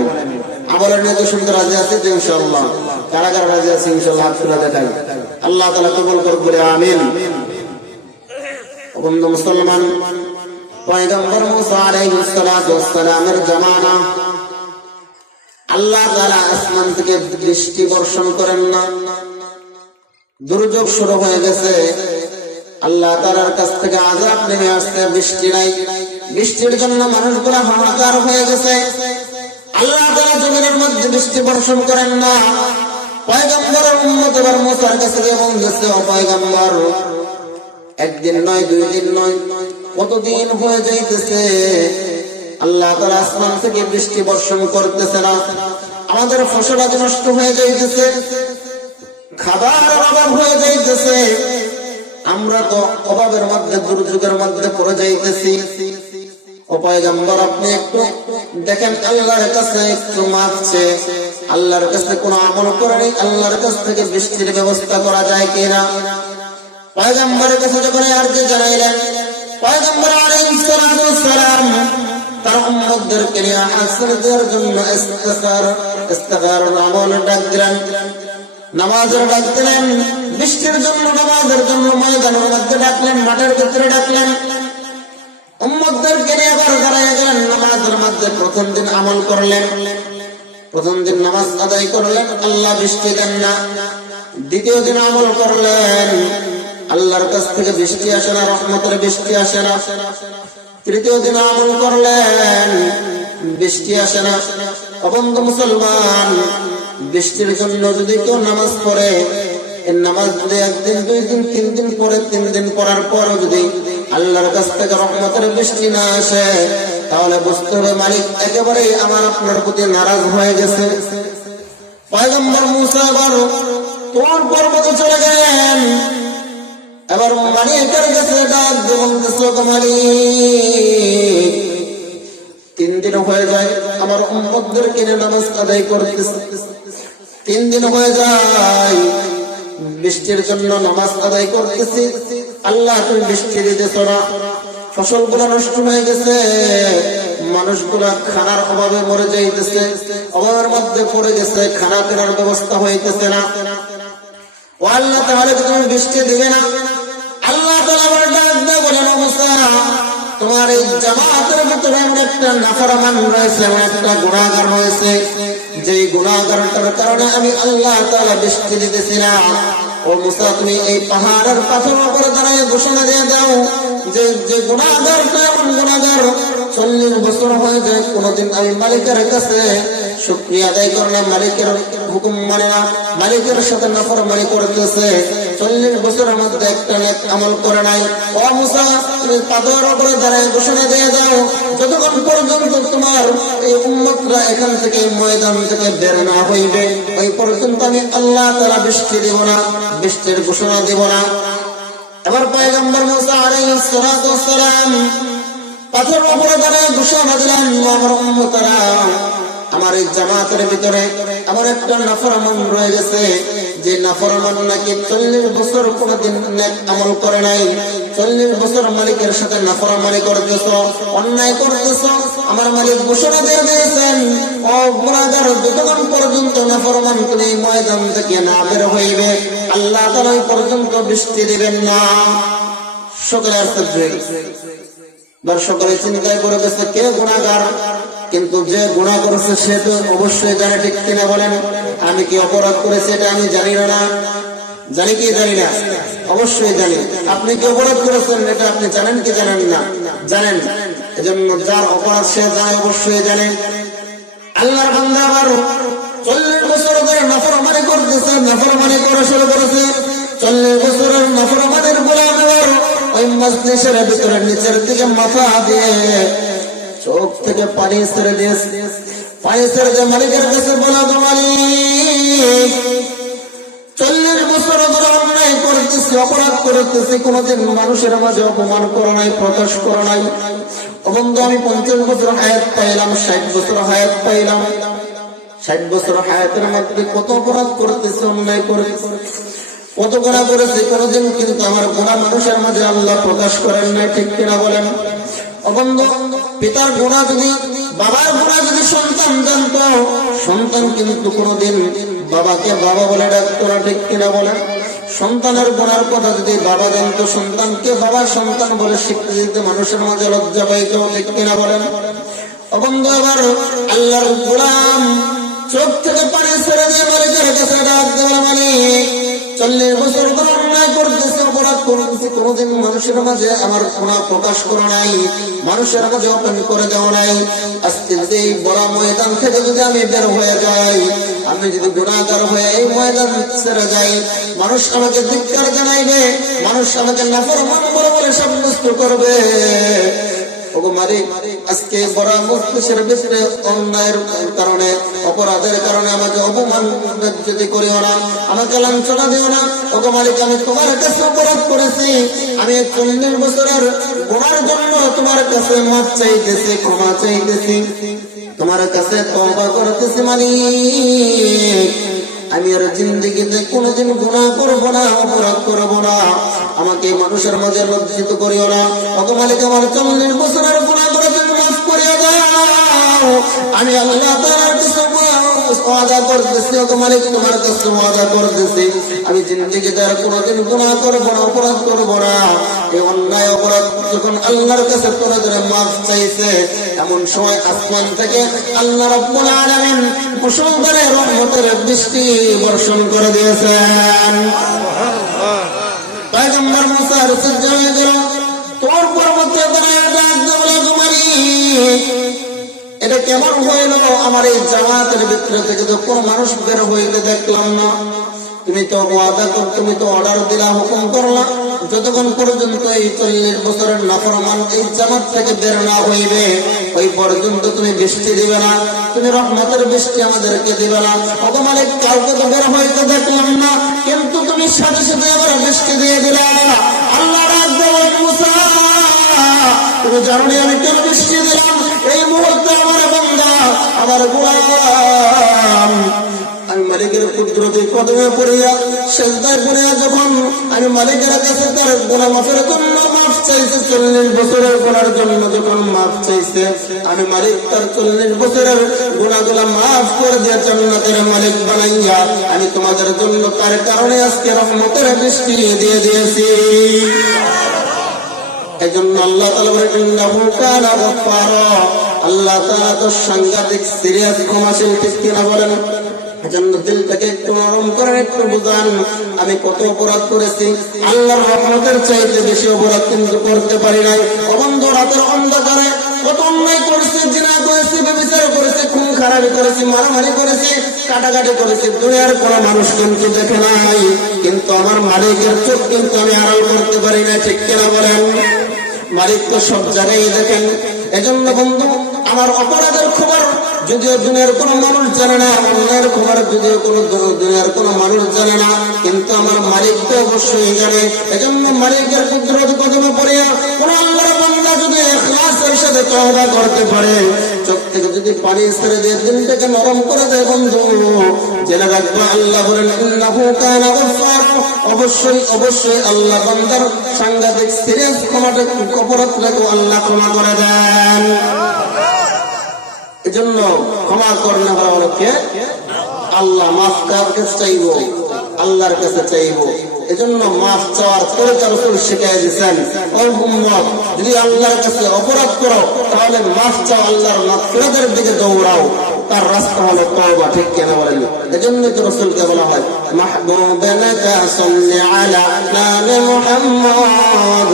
আমলের নিয়ত শুনতে রাজি আছি তো ইনশাআল্লাহ? কারা কারা রাজি আছে ইনশাআল্লাহ হাত তুলে দেখাই। আল্লাহ তাআলা কবুল করুক বলে আমিন। বন্ধু মুসলমান, পয়গম্বর মুসা আলাইহিস সালাতু ওয়াস সালামের জামানা আল্লাহ তাআলা আসমান থেকে বৃষ্টি বর্ষণ করেন না, দুর্যোগ শুরু হয়ে গেছে, আল্লাহ তাআলার কাছ থেকে আযাব নেমে আসছে, বৃষ্টি নাই। বৃষ্টির জন্য মানুষগুলা হাহাকার হয়ে গেছে। আল্লাহ তাআলা জমিনের মধ্যে বৃষ্টি বর্ষণ করেন না। পয়গম্বরের উম্মত এবার মুসার কাছে গিয়ে বলতেছে, ও পয়গম্বর, একদিন নয়, দুই দিন নয়, কতদিন হয়ে যাইতেছে আল্লাহ তাআলা আসমান থেকে বৃষ্টি বর্ষণ করতেছে না, আমাদের ফসল আজ নষ্ট হয়ে যাইতেছে, খাবারের অভাব হয়ে যাইতেছে, আমরা তো অভাবের মধ্যে, দুর্যোগের মধ্যে পড়ে যাইতেছি। ও পয়গম্বর, আপনি একটু দেখেন, আল্লাহর কাছে একটু মাফ চেয়ে, আল্লাহর কাছে কোনো আমল করেনি, আল্লাহর কাছ থেকে বৃষ্টির ব্যবস্থা করা যায় কিনা? পয়গম্বরের কাছে যখন আরজি জানাইলেন, পয়গম্বর আলাইহিস সালাতু ওয়াস সালাম তার উম্মতদেরকে নিয়ে আসরের জন্য ইস্তিগফার আমল ডাক দিলেন, নামাজের ডাক দিলেন, বৃষ্টির জন্য নামাজের জন্য ময়দানের মধ্যে ডাকলেন, মাঠের ভিতরে ডাকলেন। উম্মতদেরকে নিয়ে আবার দাঁড়ায় গেলেন নামাজের মধ্যে। প্রথম দিন আমল করলেন, প্রথম দিন নামাজ আদায় করলেন, আল্লাহ বৃষ্টি দেন না। দ্বিতীয় দিন আমল করলেন, আল্লাহর কাছ থেকে বৃষ্টি আসে না, রহমতের বৃষ্টি আসে না। তৃতীয় দিন আমল করলেন, বৃষ্টি আসে না। বন্ধু মুসলমান, বৃষ্টির জন্য যদি কেউ নামাজ পড়ে, এই নামাজ যদি একদিন, দুই দিন, তিন দিন পরে, 3 দিন পড়ার পরও যদি আল্লাহর কাছ থেকে রহমতের বৃষ্টি না আসে, তাহলে বুঝতে হবে মালিক একেবারেই আমার আপনার প্রতি নারাজ হয়ে গেছে। পয়গম্বর মুসা আবার তোর পর্বতে চলে গেলেন, এবার মালিকের কাছে ডাক দিয়ে বলতেছে, মালিক, 3 দিন হয়ে যায় আমার উম্মতদের কিনে নামাজ আদায় করতেছে, 3 দিন হয়ে যায় বৃষ্টির জন্য নামাজ আদায় করতেছি, আল্লাহ তুমি বৃষ্টি দিতেছ না, ফসলগুলো নষ্ট হয়ে গেছে, মানুষগুলা খানার অভাবে মরে যাইতেছে, অভাবের মধ্যে পড়ে গেছে, খানা কেনার ব্যবস্থা হইতেছে না। ও আল্লাহ, তাহলে তুমি বৃষ্টি দিবে না? আল্লাহ তাআলা আবার ডাক দিয়ে বলেন, মুসা, তোমার এই জামাতের ভিতরে এমন একটা নাফরমান রয়েছে, এমন একটা গুনাহগার রয়েছে, যে গুনাহগারটার কারণে আমি আল্লাহ তাআলা বৃষ্টি দিতেছি না। ও মুসা, তুমি এই পাহাড়ের পাথরের উপর দাঁড়িয়ে ঘোষণা দিয়ে দাও যে যে গুনাহগারটা এমন গুনাহগার 40 বছর হয়ে যায় কোনদিন আমি মালিকের কাছে শুকরিয়া আদায় করলাম, মালিকের হুকুম মানে না, মালিকের সাথে নাফরমানি করতেছে, 40 বছরের মধ্যে একটা নেক আমল করে নাই। ও মুসা, তুমি পাথরের উপরে দাঁড়িয়ে ঘোষণা দিয়ে দাও, যতক্ষণ পর্যন্ত তোমার এই উম্মতরা এখান থেকে, ময়দান থেকে বের না হইবে, ওই পর্যন্ত আমি আল্লাহ তাআলা বৃষ্টি দেব না, বৃষ্টির ঘোষণা দেব না। এবার পয়গম্বর মুসা আলাইহিস সালাতু ওয়াস সালাম পাথরের উপরে দাঁড়িয়ে ঘোষণা দিলেন, আমার উম্মতরা, আমার এই জামাতের ভিতরে আমার একটা নাফরমান রয়ে গেছে, যে নাফরমান নাকি 40 বছর কোনদিন নেক আমল করে নাই, 40 বছর মালিকের সাথে নাফরমানি করতেছ, অন্যায় করতেছ। আমার মালিক ঘোষণা দিয়ে দিয়েছেন, ও গুনাহগার, যতক্ষণ পর্যন্ত নাফরমান তুমি ময়দান থেকে না বের হইবে, আল্লাহ তাআলা ওই পর্যন্ত বৃষ্টি দিবেন না। সকলে আশ্চর্য হয়ে গেছে। সকলে চিন্তায় করে গেছে কে গুনাহগার, কিন্তু যে গুনাহ করেছে সে তো অবশ্যই জানে, ঠিক কিনা বলেন? আমি কি অপরাধ করেছি এটা আমি জানি না, জানি কি জানি না? অবশ্যই জানি। আপনি কি অপরাধ করেছেন এটা আপনি জানেন কি জানেন না? জানেন। এজন্য যার অপরাধ সে জানে, অবশ্যই জানে। আল্লাহর বান্দা আবার 40 বছর ধরে নাফরমানি করতেছে, নাফরমানি করা শুরু করেছে। 40 বছরের নাফরমানির গোলাম আবার ওই মজলিসের ভিতরে নিচের দিকে মাথা দিয়ে চোখ থেকে পানি ছেড়ে দিয়েছে। পানি ছেড়ে দিয়ে মালিকের কাছে বলা, তো মালিক 40 বছর ধরে অন্যায় করতেছি, অপরাধ করতেছি, কোনদিন মানুষের মাঝে অপমান করা নাই, প্রকাশ করা নাই। বন্ধু, আমি 50 বছর হায়াত পাইলাম, 60 বছর হায়াত পাইলাম। 60 বছর হায়াতের মধ্যে কত অপরাধ করতেছি, অন্যায় করেছি, কত গুনাহ করেছি, কোনদিন কিন্তু আমার গুনাহ মানুষের মাঝে আল্লাহ প্রকাশ করেন নাই, ঠিক কিনা বলেন? বন্ধু, পিতার গুনাহ যদি, বাবার গুনাহ যদি সন্তান জানতো, সন্তান কিন্তু কোনদিন বাবাকে বাবা বলে ডাকতো না, ঠিক কিনা বলেন? সন্তানের গুনার কথা যদি বাবা জানতো, সন্তানকে বাবা সন্তান বলে স্বীকৃতি দিতে মানুষের মাঝে লজ্জা পাইত, ঠিক কিনা বলেন? বন্ধু, আবার আল্লাহর গোলাম চোখ থেকে পানি ছেড়ে দিয়ে মালিকের কাছে ডাক দেওয়া, মালিক 40 বছর ধরে অন্যায় করতেছে, অপরাধ করতেছে, কোনদিন মানুষের মাঝে আমার গুনাহ প্রকাশ করা নাই, মানুষের মাঝে ওপেন করে দেওয়া নাই। আজকে যদি এই বড় ময়দান থেকে যদি আমি বের হয়ে যাই, আমি যদি গুনাহগার হয়ে এই ময়দান ছেড়ে যাই, মানুষ আমাকে ধিক্কার জানাইবে, মানুষ আমাকে নাফরমান বলে সাব্যস্ত করবে। ওগো মালিক, আজকে বড় মজলিসের ভিতরে অন্যায়ের কারণে, অপরাধের কারণে আমাকে অপমান যদি করিও না, আমাকে লাঞ্ছনা দিও না। ওগো মালিক, আমি তোমার কাছে অপরাধ করেছি, আমি 40 বছরের গুনার জন্য তোমার কাছে মাফ চাইতেছি, ক্ষমা চাইতেছি, তোমার কাছে তওবা করতেছি। মালিক, আমি আর জিন্দেগিতে কোনোদিন গুনাহ করব না, অপরাধ করব না, আমাকে মানুষের মাঝে লজ্জিত করিও না। ওগো মালিক, আমার 40 বছরের গুনাহ করে তুমি মাফ করিয়া দাও। আমি আল্লাহ তাআলার কাছে ওয়াদা করতেছি, ওগো মালিক, তোমার কাছে ওয়াদা করতেছি, আমি জিন্দেগিতে আর কোনোদিন গুনাহ করব না, অপরাধ করব না। এই অন্যায় অপরাধ যখন আল্লাহর কাছে তোরা ধরে মাফ চাইছে, এমন সময় আসমান থেকে আল্লাহ রাব্বুল আলামিন মুসলমানের রহমতের বৃষ্টি বর্ষণ করে দিয়েছেন। পয়গম্বর মুসা রসিদ হয়ে গেল, তোর পর্বতে ডাক দেওয়া, মালিক এটা কেমন হইল? আমার এই জামাতের ভিতরে থেকে তো কোন মানুষ বের হইতে দেখলাম না। তুমি তো ওয়াদা কর, তুমি তো অর্ডার দিলা, হুকুম করলা, যতক্ষণ পর্যন্ত এই 40 বছরের নাফরমান এই জামাত থেকে বের না হইবে, ওই পর্যন্ত তুমি বৃষ্টি দিবে না, তুমি রহমতের বৃষ্টি আমাদেরকে দিবে না। ওগো মালিক, কাউকে তো বের হইতে দেখলাম না, কিন্তু তুমি সাথে সাথে আবার বৃষ্টি দিয়ে দিলা। আল্লাহ ডাক দেওয়া, মুসা তুমি জানো না আমি কেন বৃষ্টি দিলাম? এই মুহূর্তে আমার বান্দা, আমার গোলাম, আমি মালিকের কুদরতি কদমে পড়িয়া সেজদায় পড়িয়া যখন আমি মালিকের কাছে তার গুনাহ মাফের জন্য মাফ চাইছে, 40 বছরের গুনার জন্য যখন মাফ চাইছে, আমি মালিক তার 40 বছরের গুনাহগুলো মাফ করে দিয়ে জান্নাতের মালিক বানাইয়া আমি তোমাদের জন্য তার কারণে আজকে রহমতের বৃষ্টি দিয়ে দিয়েছি। এই জন্য আল্লাহ তাআলা বলেন, ইন্নাহু কানা গফফারা, আল্লাহ তাআলা তো সাংঘাতিক সিরিয়াস ক্ষমাশীল, ঠিক কিনা বলেন? এজন্য দিলটাকে একটু নরম করেন, একটু বুঝান, আমি কত অপরাধ করেছি, আল্লাহর রহমতের চাইতে বেশি অপরাধ কিন্তু করতে পারি নাই। অবন্ধ রাতের অন্ধকারে কত অন্যায় করেছি, জিনা করেছি, ব্যভিচার করেছি, খুন খারাপি করেছি, মারামারি করেছি, কাটাকাটি করেছি, দুনিয়ার কোনো মানুষ কিন্তু দেখে নাই, কিন্তু আমার মালিকের চোখ কিন্তু আমি আড়াল করতে পারি না, ঠিক কিনা বলেন? মালিক তো সব জায়গায় দেখেন। এজন্য বন্ধু, আমার অপরাধের খবর যদিও দুনিয়ার কোন মানুষ জানে না, অন্যের খবর যদিও দুনিয়ার কোন মানুষ জানে না, কিন্তু আমার মালিক তো অবশ্যই জানে। এজন্য মালিকের কুদরত কদমে পড়িয়া কোন আল্লাহর বান্দা যদি ইখলাসের সাথে তওবা করতে পারে, চোখ থেকে যদি পানি ছেড়ে দিয়ে দিলটাকে নরম করে দেয়, বন্ধু জেনে রাখবো আল্লাহ বলেন, ইন্নাহু কানা গফফারা, অবশ্যই অবশ্যই আল্লাহ বান্দার সাংঘাতিক সিরিয়াস অপরাধটাকে আল্লাহ ক্ষমা করে দেন। এজন্য ক্ষমা করে না কে? আল্লাহ। মাফ কার কাছে চাইবো? আল্লাহর কাছে চাইবো। এজন্য মাফ চাওয়ার তরিকা রাসূল শিখিয়ে দিয়েছেন। ও উম্মত, যদি আল্লাহর কাছে অপরাধ করো তাহলে মাফ চাও, আল্লাহর মাগফিরাতের দিকে দৌড়াও। তার রাস্তা হলো তওবা, ঠিক কেন বলেন? এজন্য তো রাসূলকে বলা হয় মাহবুবানাকা সাল্লি আলা নাবি মুহাম্মদ,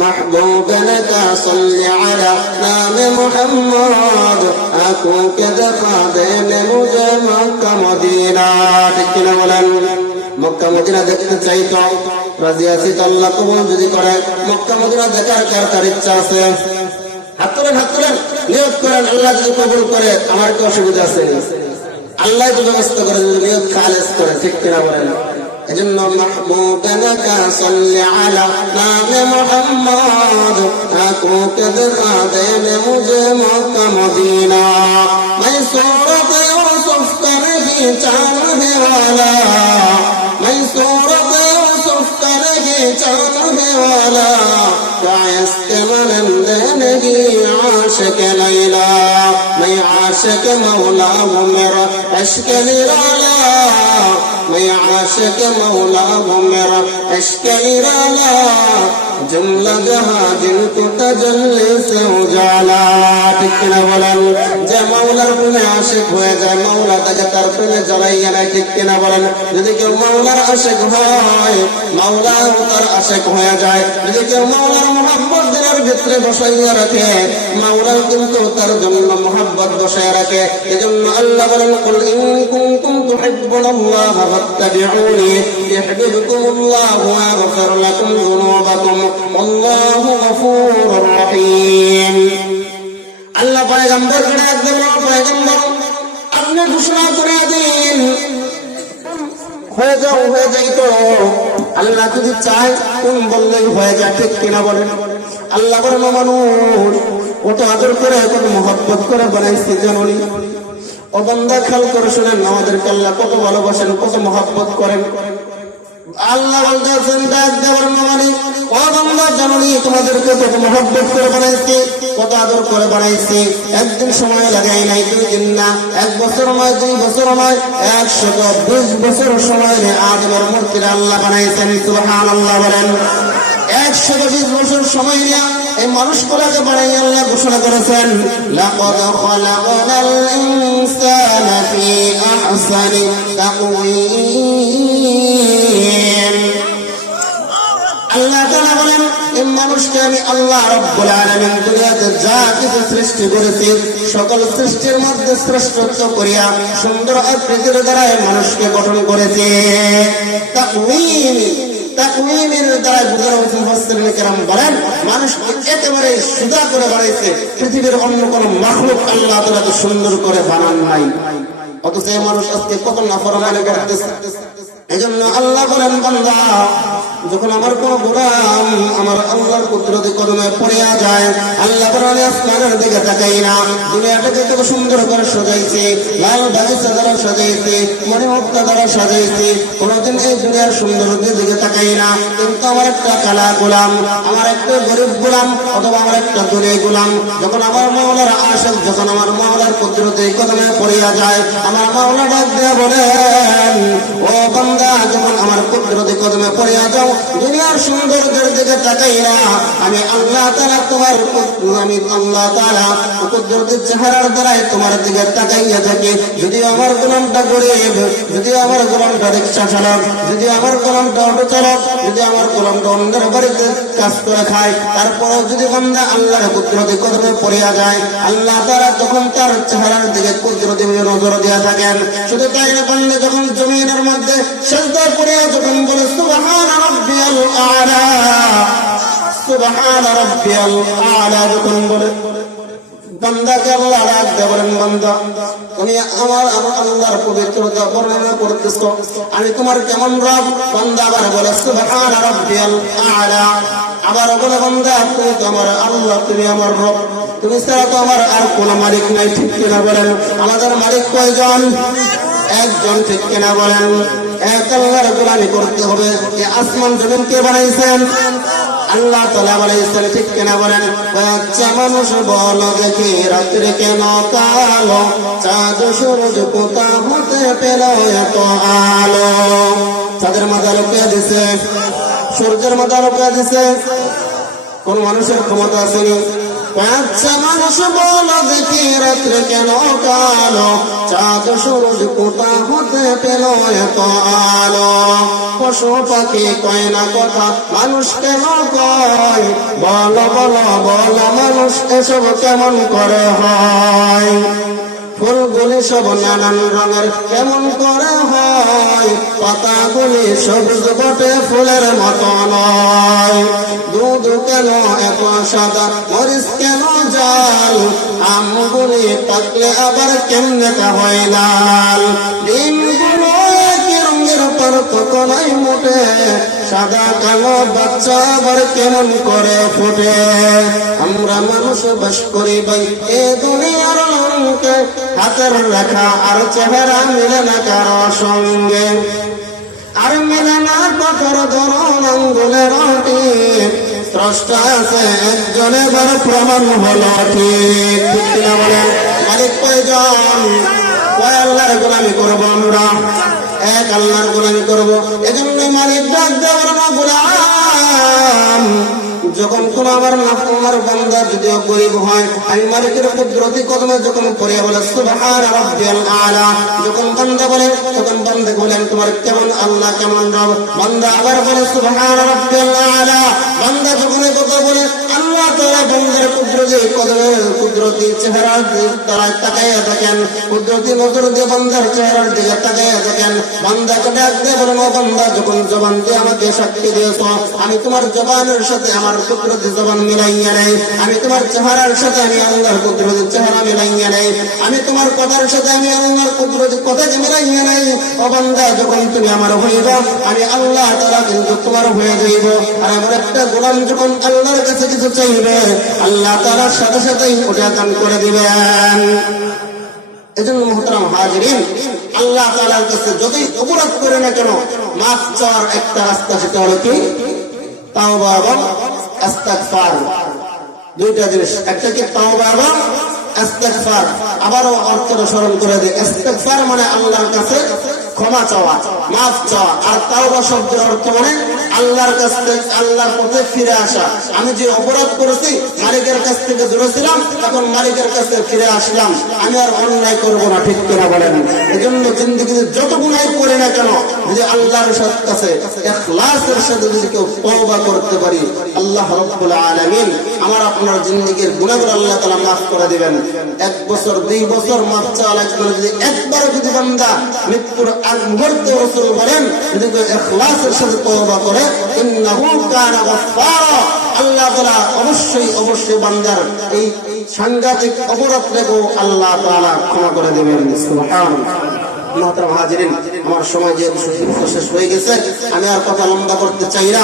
মাহবুবানাকা সাল্লি আলা নাবি মুহাম্মদ, আকু কে দেখা দেনে মুঝে মক্কা মদিনা, ঠিক কেন বলেন? মক্কা মদিনা দেখতে চাই তো রাজি আছি তো আল্লাহ কবুল যদি করে। মক্কা মদিনা দেখার কার কার ইচ্ছা আছে? হাত তোলেন, হাত তোলেন, নিয়ত করেন। আল্লাহ যদি কবুল করে আমার কি অসুবিধা আছে? আল্লাহ যদি ব্যবস্থা করে, যদি নিয়ত খালেস করে, ঠিক কিনা বলেন? এজন্য মাহবুবানাকা সাল্লি আলা নাবি মুহাম্মদ, আকু কে দেখা দেনে মুঝে মক্কা মদিনা, मैं सूरत यूसुफ का नहीं चाहने वाला, मैं सूरत यूसुफ का नहीं चाहने वाला, इसके मनंदे नहीं आशिक लैला, मैं आशिक मौला हूँ मेरा इश्क निराला, मैं आशिक मौला हूँ मेरा इश्क निराला, जुमला जहां जिनको तजल्ली से उजाला, ঠিক কিনা বলেন? যে মাওলার প্রেমে আশিক হয়ে যায়, মাওলা তাকে তার প্রেমে জ্বালাইয়া নেয়, ঠিক কিনা বলেন? যদি কেউ মাওলার আশিক হয়, মাওলাও তার আশিক হয়ে যায়। যদি কেউ মাওলার মুহাব্বত দিলের ভিতরে বসাইয়া রাখে, মাওলাও কিন্তু তার জন্য মুহাব্বত বসাইয়া রাখে। এজন্য আল্লাহ বলেন কুল ইন কুনতুম তুহিব্বুনাল্লাহ ফাত্তাবিউনি ইউহিব্বুকুমুল্লাহ ওয়া ইয়াগফির লাকুম যুনুবাকুম আল্লাহু গফুরুর রহিম। আল্লাহ পয়গম্বর করে একদম পয়গম্বর আপনি ঘোষণা করে দিন, হয়ে যাও, হয়ে যাই তো। আল্লাহ যদি চায় কোন বললেই হয়ে যায়, ঠিক কিনা বলেন? আল্লাহ বলেন মানুষ কত আদর করে, কত মহব্বত করে বানাইছে জানি। ও বান্দা খেয়াল করে শুনেন, আমাদেরকে আল্লাহ কত ভালোবাসেন, কত মহব্বত করেন। আল্লাহ বলতেছেন ডাক দেওয়ার মালিক, ও বান্দা জানি তোমাদেরকে কত মহব্বত করে বানাইছে, কত আদর করে বানাইছে। একদিন সময় লাগাই নাই, 2 দিন না, 1 বছর নয়, 2 বছর নয়, 120 বছর সময় নিয়ে আদমের মূর্তির আল্লাহ বানাইছেন। সুবহানাল্লাহ বলেন। 120 বছর সময় নিয়ে এই মানুষগুলোকে বানাই আল্লাহ ঘোষণা করেছেন লাকাদ খালাকনাল ইনসানা ফি আহসানি তাকওয়িম। আল্লাহ তাআলা বলেন এই মানুষকে আমি আল্লাহ রাব্বুল আলামিন দুনিয়াতে যা কিছু সৃষ্টি করেছি সকল সৃষ্টির মধ্যে শ্রেষ্ঠত্ব করিয়া সুন্দর আকৃতির দ্বারা এই মানুষকে গঠন করেছে। তাকওয়িম, তাকওয়িমের দ্বারা মুফাসসিরিনে কেরাম বলেন মানুষকে একেবারে সুদা করে বানাইছে। পৃথিবীর অন্য কোন মাখলুক আল্লাহ তাআলা তো সুন্দর করে বানান নাই, অথচ এই মানুষ আজকে কত নাফরমানি করতেছে। এজন্য আল্লাহ বলেন বান্দা যখন আমার কোন গোলাম আমার আল্লাহর কুদরতি কদমে পড়িয়া যায়, আল্লাহ বলেন আসমানের দিকে তাকাই না, দুনিয়াটাকে কত সুন্দর করে সাজাইছে, লাল বাগিচা দ্বারা সাজাইছে, মণিমুক্তা দ্বারা সাজাইছে, কোনদিন এই দুনিয়ার সৌন্দর্যের দিকে তাকাই না। কিন্তু আমার একটা কালা গোলাম, আমার একটা গরিব গোলাম অথবা আমার একটা দূরে গোলাম যখন আমার মাওলার আশিক, যখন আমার মাওলার কুদরতি কদমে পড়িয়া যায়, আমার মাওলা ডাক দিয়া বলেন ও বান্দা যখন আমার কুদরতি কদমে পড়িয়া যাও দুনিয়ার সৌন্দর্যের দিকে তাকাই না, আমি আল্লাহ তাআলা তোমার আমি আল্লাহ তাআলা কুদরতি চেহারার দ্বারাই তোমার দিকে তাকাইয়া থাকি। যদি আমার গোলামটা গরিব, যদি আমার গোলামটা রিকশা চালক, যদি আমার গোলামটা অটো চালক, যদি আমার গোলামটা অন্যের বাড়িতে কাজ করে খায়, তারপরেও যদি বান্দা আল্লাহর কুদরতি কদমে পড়িয়া যায়, আল্লাহ তাআলা তখন তার চেহারার দিকে কুদরতি নজর দিয়া থাকেন। শুধু তাই না, বান্দা যখন জমিনের মধ্যে সিজদায় পড়িয়া যখন বলে সুবহান রাব্বিয়াল আ'লা, সুবহান রাব্বিয়াল আ'লা যখন বলে, বান্দাকে আল্লাহ ডাক দিয়ে বলেন বান্দা তুমি আমার আল্লাহর পবিত্রতা বর্ণনা করতেছো, আমি তোমার কেমন রব? বান্দা আবার বলে সুবহান রাব্বিয়াল আ'লা, আবার বলে বান্দা তুমি তো আমার আল্লাহ, তুমি আমার রব, তুমি ছাড়া তো আমার আর কোনো মালিক নাই, ঠিক কিনা বলেন? আমাদের মালিক কয়জন? একজন, ঠিক কিনা বলেন? এক আল্লাহর গোলামি করতে হবে। এই আসমান জমিন কে বানাইছেন? আল্লাহ তাআলা বানাইছেন, ঠিক কিনা বলেন? বাচ্চা মানুষ বল দেখি রাত্রে কেন কালো, চাঁদ সূরজ কোথা হতে পেল এত আলো। চাঁদের মাথা আলো কে দিছে? সূর্যের মাথা আলো কে দিছে? কোন মানুষের ক্ষমতা আসেনি। আচ্ছা মানুষ বলো দেখি রাত্রে কেন কালো, চাঁদ সূরজ কোথা হতে পেল এত আলো? পশু পাখি কয় না কথা, মানুষ কেন কয়? বলো বলো বলো মানুষ এসব কেমন করে হয়? ফুলগুলি সব নানান রঙের কেমন করে হয়? পাতাগুলি সবুজ বটে ফুলের মতো নয়। দুধ কেন এত সাদা, মরিচ কেন জাল? আমগুলি পাকলে আবার কেমনে তা হয় লাল? ডিমগুলো একই রঙের পার্থক্য নাই মোটে, সাদা কালো বাচ্চা আবার কেমন করে ফুটে? আমরা মানুষ বাস করি ভাই এ দুনিয়ার রঙকে, হাতের রেখা আর চেহারা মিলে না কারো সঙ্গে, আর মিলে না কথার ধরন আঙ্গুলের টিপ। স্রষ্টা আছে একজন, এবার প্রমাণ হলো ঠিক। ঠিক কিনা বলেন? মালিক কয়জন? কয় আল্লাহর গোলামি করবো আমরা? এক আল্লাহর গোলামি করবো। এজন্যই মালিক ডাক দেওয়ার না গোলাম। যখন কোন আমার বান্দা যদিও গরিব হয়, আমি মালিকের কুদরতি কদমে যখন পড়ে বলে সুবহান রাব্বিয়াল আলা, যখন বান্দা বলে তখন বান্দা বলেন তোমার কেমন আল্লাহ কেমন রব? বান্দা আবার বলে সুবহান রাব্বিয়াল আলা। বান্দা যখন কথা বলে আল্লাহ তাআলা বান্দার কুদরতি কদমে কুদরতি চেহারার দিকে তাকাইয়া দেখেন, কুদরতি নজর দিয়ে বান্দার চেহারার দিকে তাকাইয়া দেখেন। বান্দাকে ডাক দিয়ে বলেন ও বান্দা, যখন জবান দিয়ে আমাকে সাক্ষী দিয়েছ, আমি তোমার জবানের সাথে আমার কুদরতি জবান মিলাইয়া নেই, আমি তোমার চেহারার সাথে আমি আল্লাহর কুদরতি চেহারা মিলাইয়া নেই, আমি তোমার কথার সাথে আমি আল্লাহর কুদরতি কথাকে মিলাইয়া নেই। ও বান্দা, যখন তুমি আমার হইব, আমি আল্লাহ তাআলা কিন্তু তোমার হয়ে যাইব। আর আমার একটা গোলাম যখন আল্লাহর কাছে কিছু চাইবে, আল্লাহ তাআলার সাথে সাথেই ওটা দান করে দিবেন। এজন্য মুহতারাম হাজিরিন, আল্লাহ তাআলার কাছে যতই অপরাধ করে না কেন, মাফ চাওয়ার একটা রাস্তা, সেটা হলো কি? তাওবা এবং ইস্তিগফার। দুইটা জিনিস, একটা কি তাওবা এবং ইস্তিগফার। আবারও অর্থটা স্মরণ করে দিই। ইস্তিগফার মানে আল্লাহর কাছে ক্ষমা চাওয়া, মাফ চাওয়া। আর তাওবা শব্দের অর্থ মানে আল্লাহর কাছ থেকে আল্লাহর পথে ফিরে আসা। আমি যে অপরাধ করেছি, মালিকের কাছ থেকে দূরে ছিলাম, তখন মালিকের কাছে ফিরে আসলাম, আমি আর অন্যায় করবো না। ঠিক কিনা বলেন? এজন্য জিন্দেগিতে যত গুনাহ করে না কেন, যদি আল্লাহর কাছে ইখলাসের সাথে যদি কেউ তওবা করতে পারি, আল্লাহ রাব্বুল আলামিন আমার আপনার জিন্দেগির গুনাহগুলো আল্লাহ তাআলা মাফ করে দিবেন। 1 বছর 2 বছর মাফ চাওয়া লাগবে না। যদি একবার যদি বান্দা মৃত্যুর আগ মুহূর্তে রাসূল বলেন, যদি কেউ ইখলাসের সাথে তওবা করে, ইন্নাহু কানা গাফফারা, আল্লাহ তাআলা অবশ্যই অবশ্যই বান্দার এই সাংঘাতিক অপরাধটাকে আল্লাহ তাআলা ক্ষমা করে দেবেন। সুবহানাল্লাহ। মুহতারাম হাজিরিন, আমার সময় যে শেষ হয়ে গেছে, আমি আর কথা লম্বা করতে চাই না।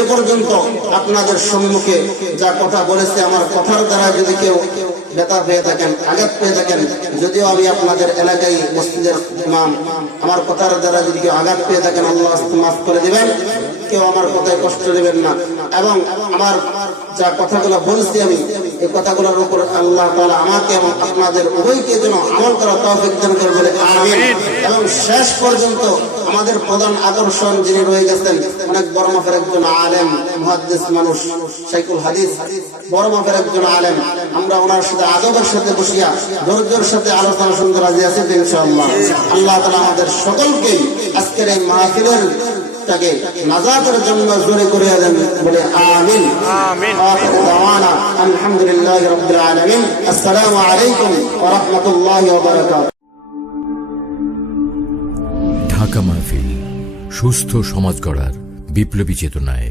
এ পর্যন্ত আপনাদের সম্মুখে যা কথা বলেছে, আমার কথার দ্বারা যদি কেউ ব্যথা পেয়ে থাকেন, আঘাত পেয়ে থাকেন, যদিও আমি আপনাদের এলাকায় মসজিদের ইমাম, আমার কথার দ্বারা যদি কেউ আঘাত পেয়ে থাকেন, আল্লাহ মাফ করে দিবেন। কেউ আমার কথায় কষ্ট দেবেন না। এবং আমার যা কথাগুলো বলছি আমি, এই কথাগুলোর উপর আল্লাহ তাআলা আমাকে এবং আপনাদের উভয়কে যেন আমল করার তৌফিক দান করেন বলে আমিন। এবং শেষ পর্যন্ত আমাদের প্রধান আকর্ষণ যিনি রয়ে গেছেন, অনেক বড় মাপের একজন আলেম, মুহাদ্দিস মানুষ, শাইখুল হাদিস, বড় মাপের একজন আলেম। আমরা ওনার সাথে আদবের সাথে বসিয়া ধৈর্যের সাথে আলোচনা শুনতে রাজি আছি ইনশাআল্লাহ। আল্লাহ তাআলা আমাদের সকলকে আজকের এই মাহফিলের তাকে নাজাতের জন্য জোরে করে দেন বলে আমিন। আমিন। আখির দাওয়ানা আলহামদুলিল্লাহি রাব্বিল আলামিন। আসসালামু আলাইকুম ওয়া রাহমাতুল্লাহি ওয়া বারাকাতুহু। ঢাকা মাহফিল, সুস্থ সমাজ গড়ার বিপ্লবী চেতনায়।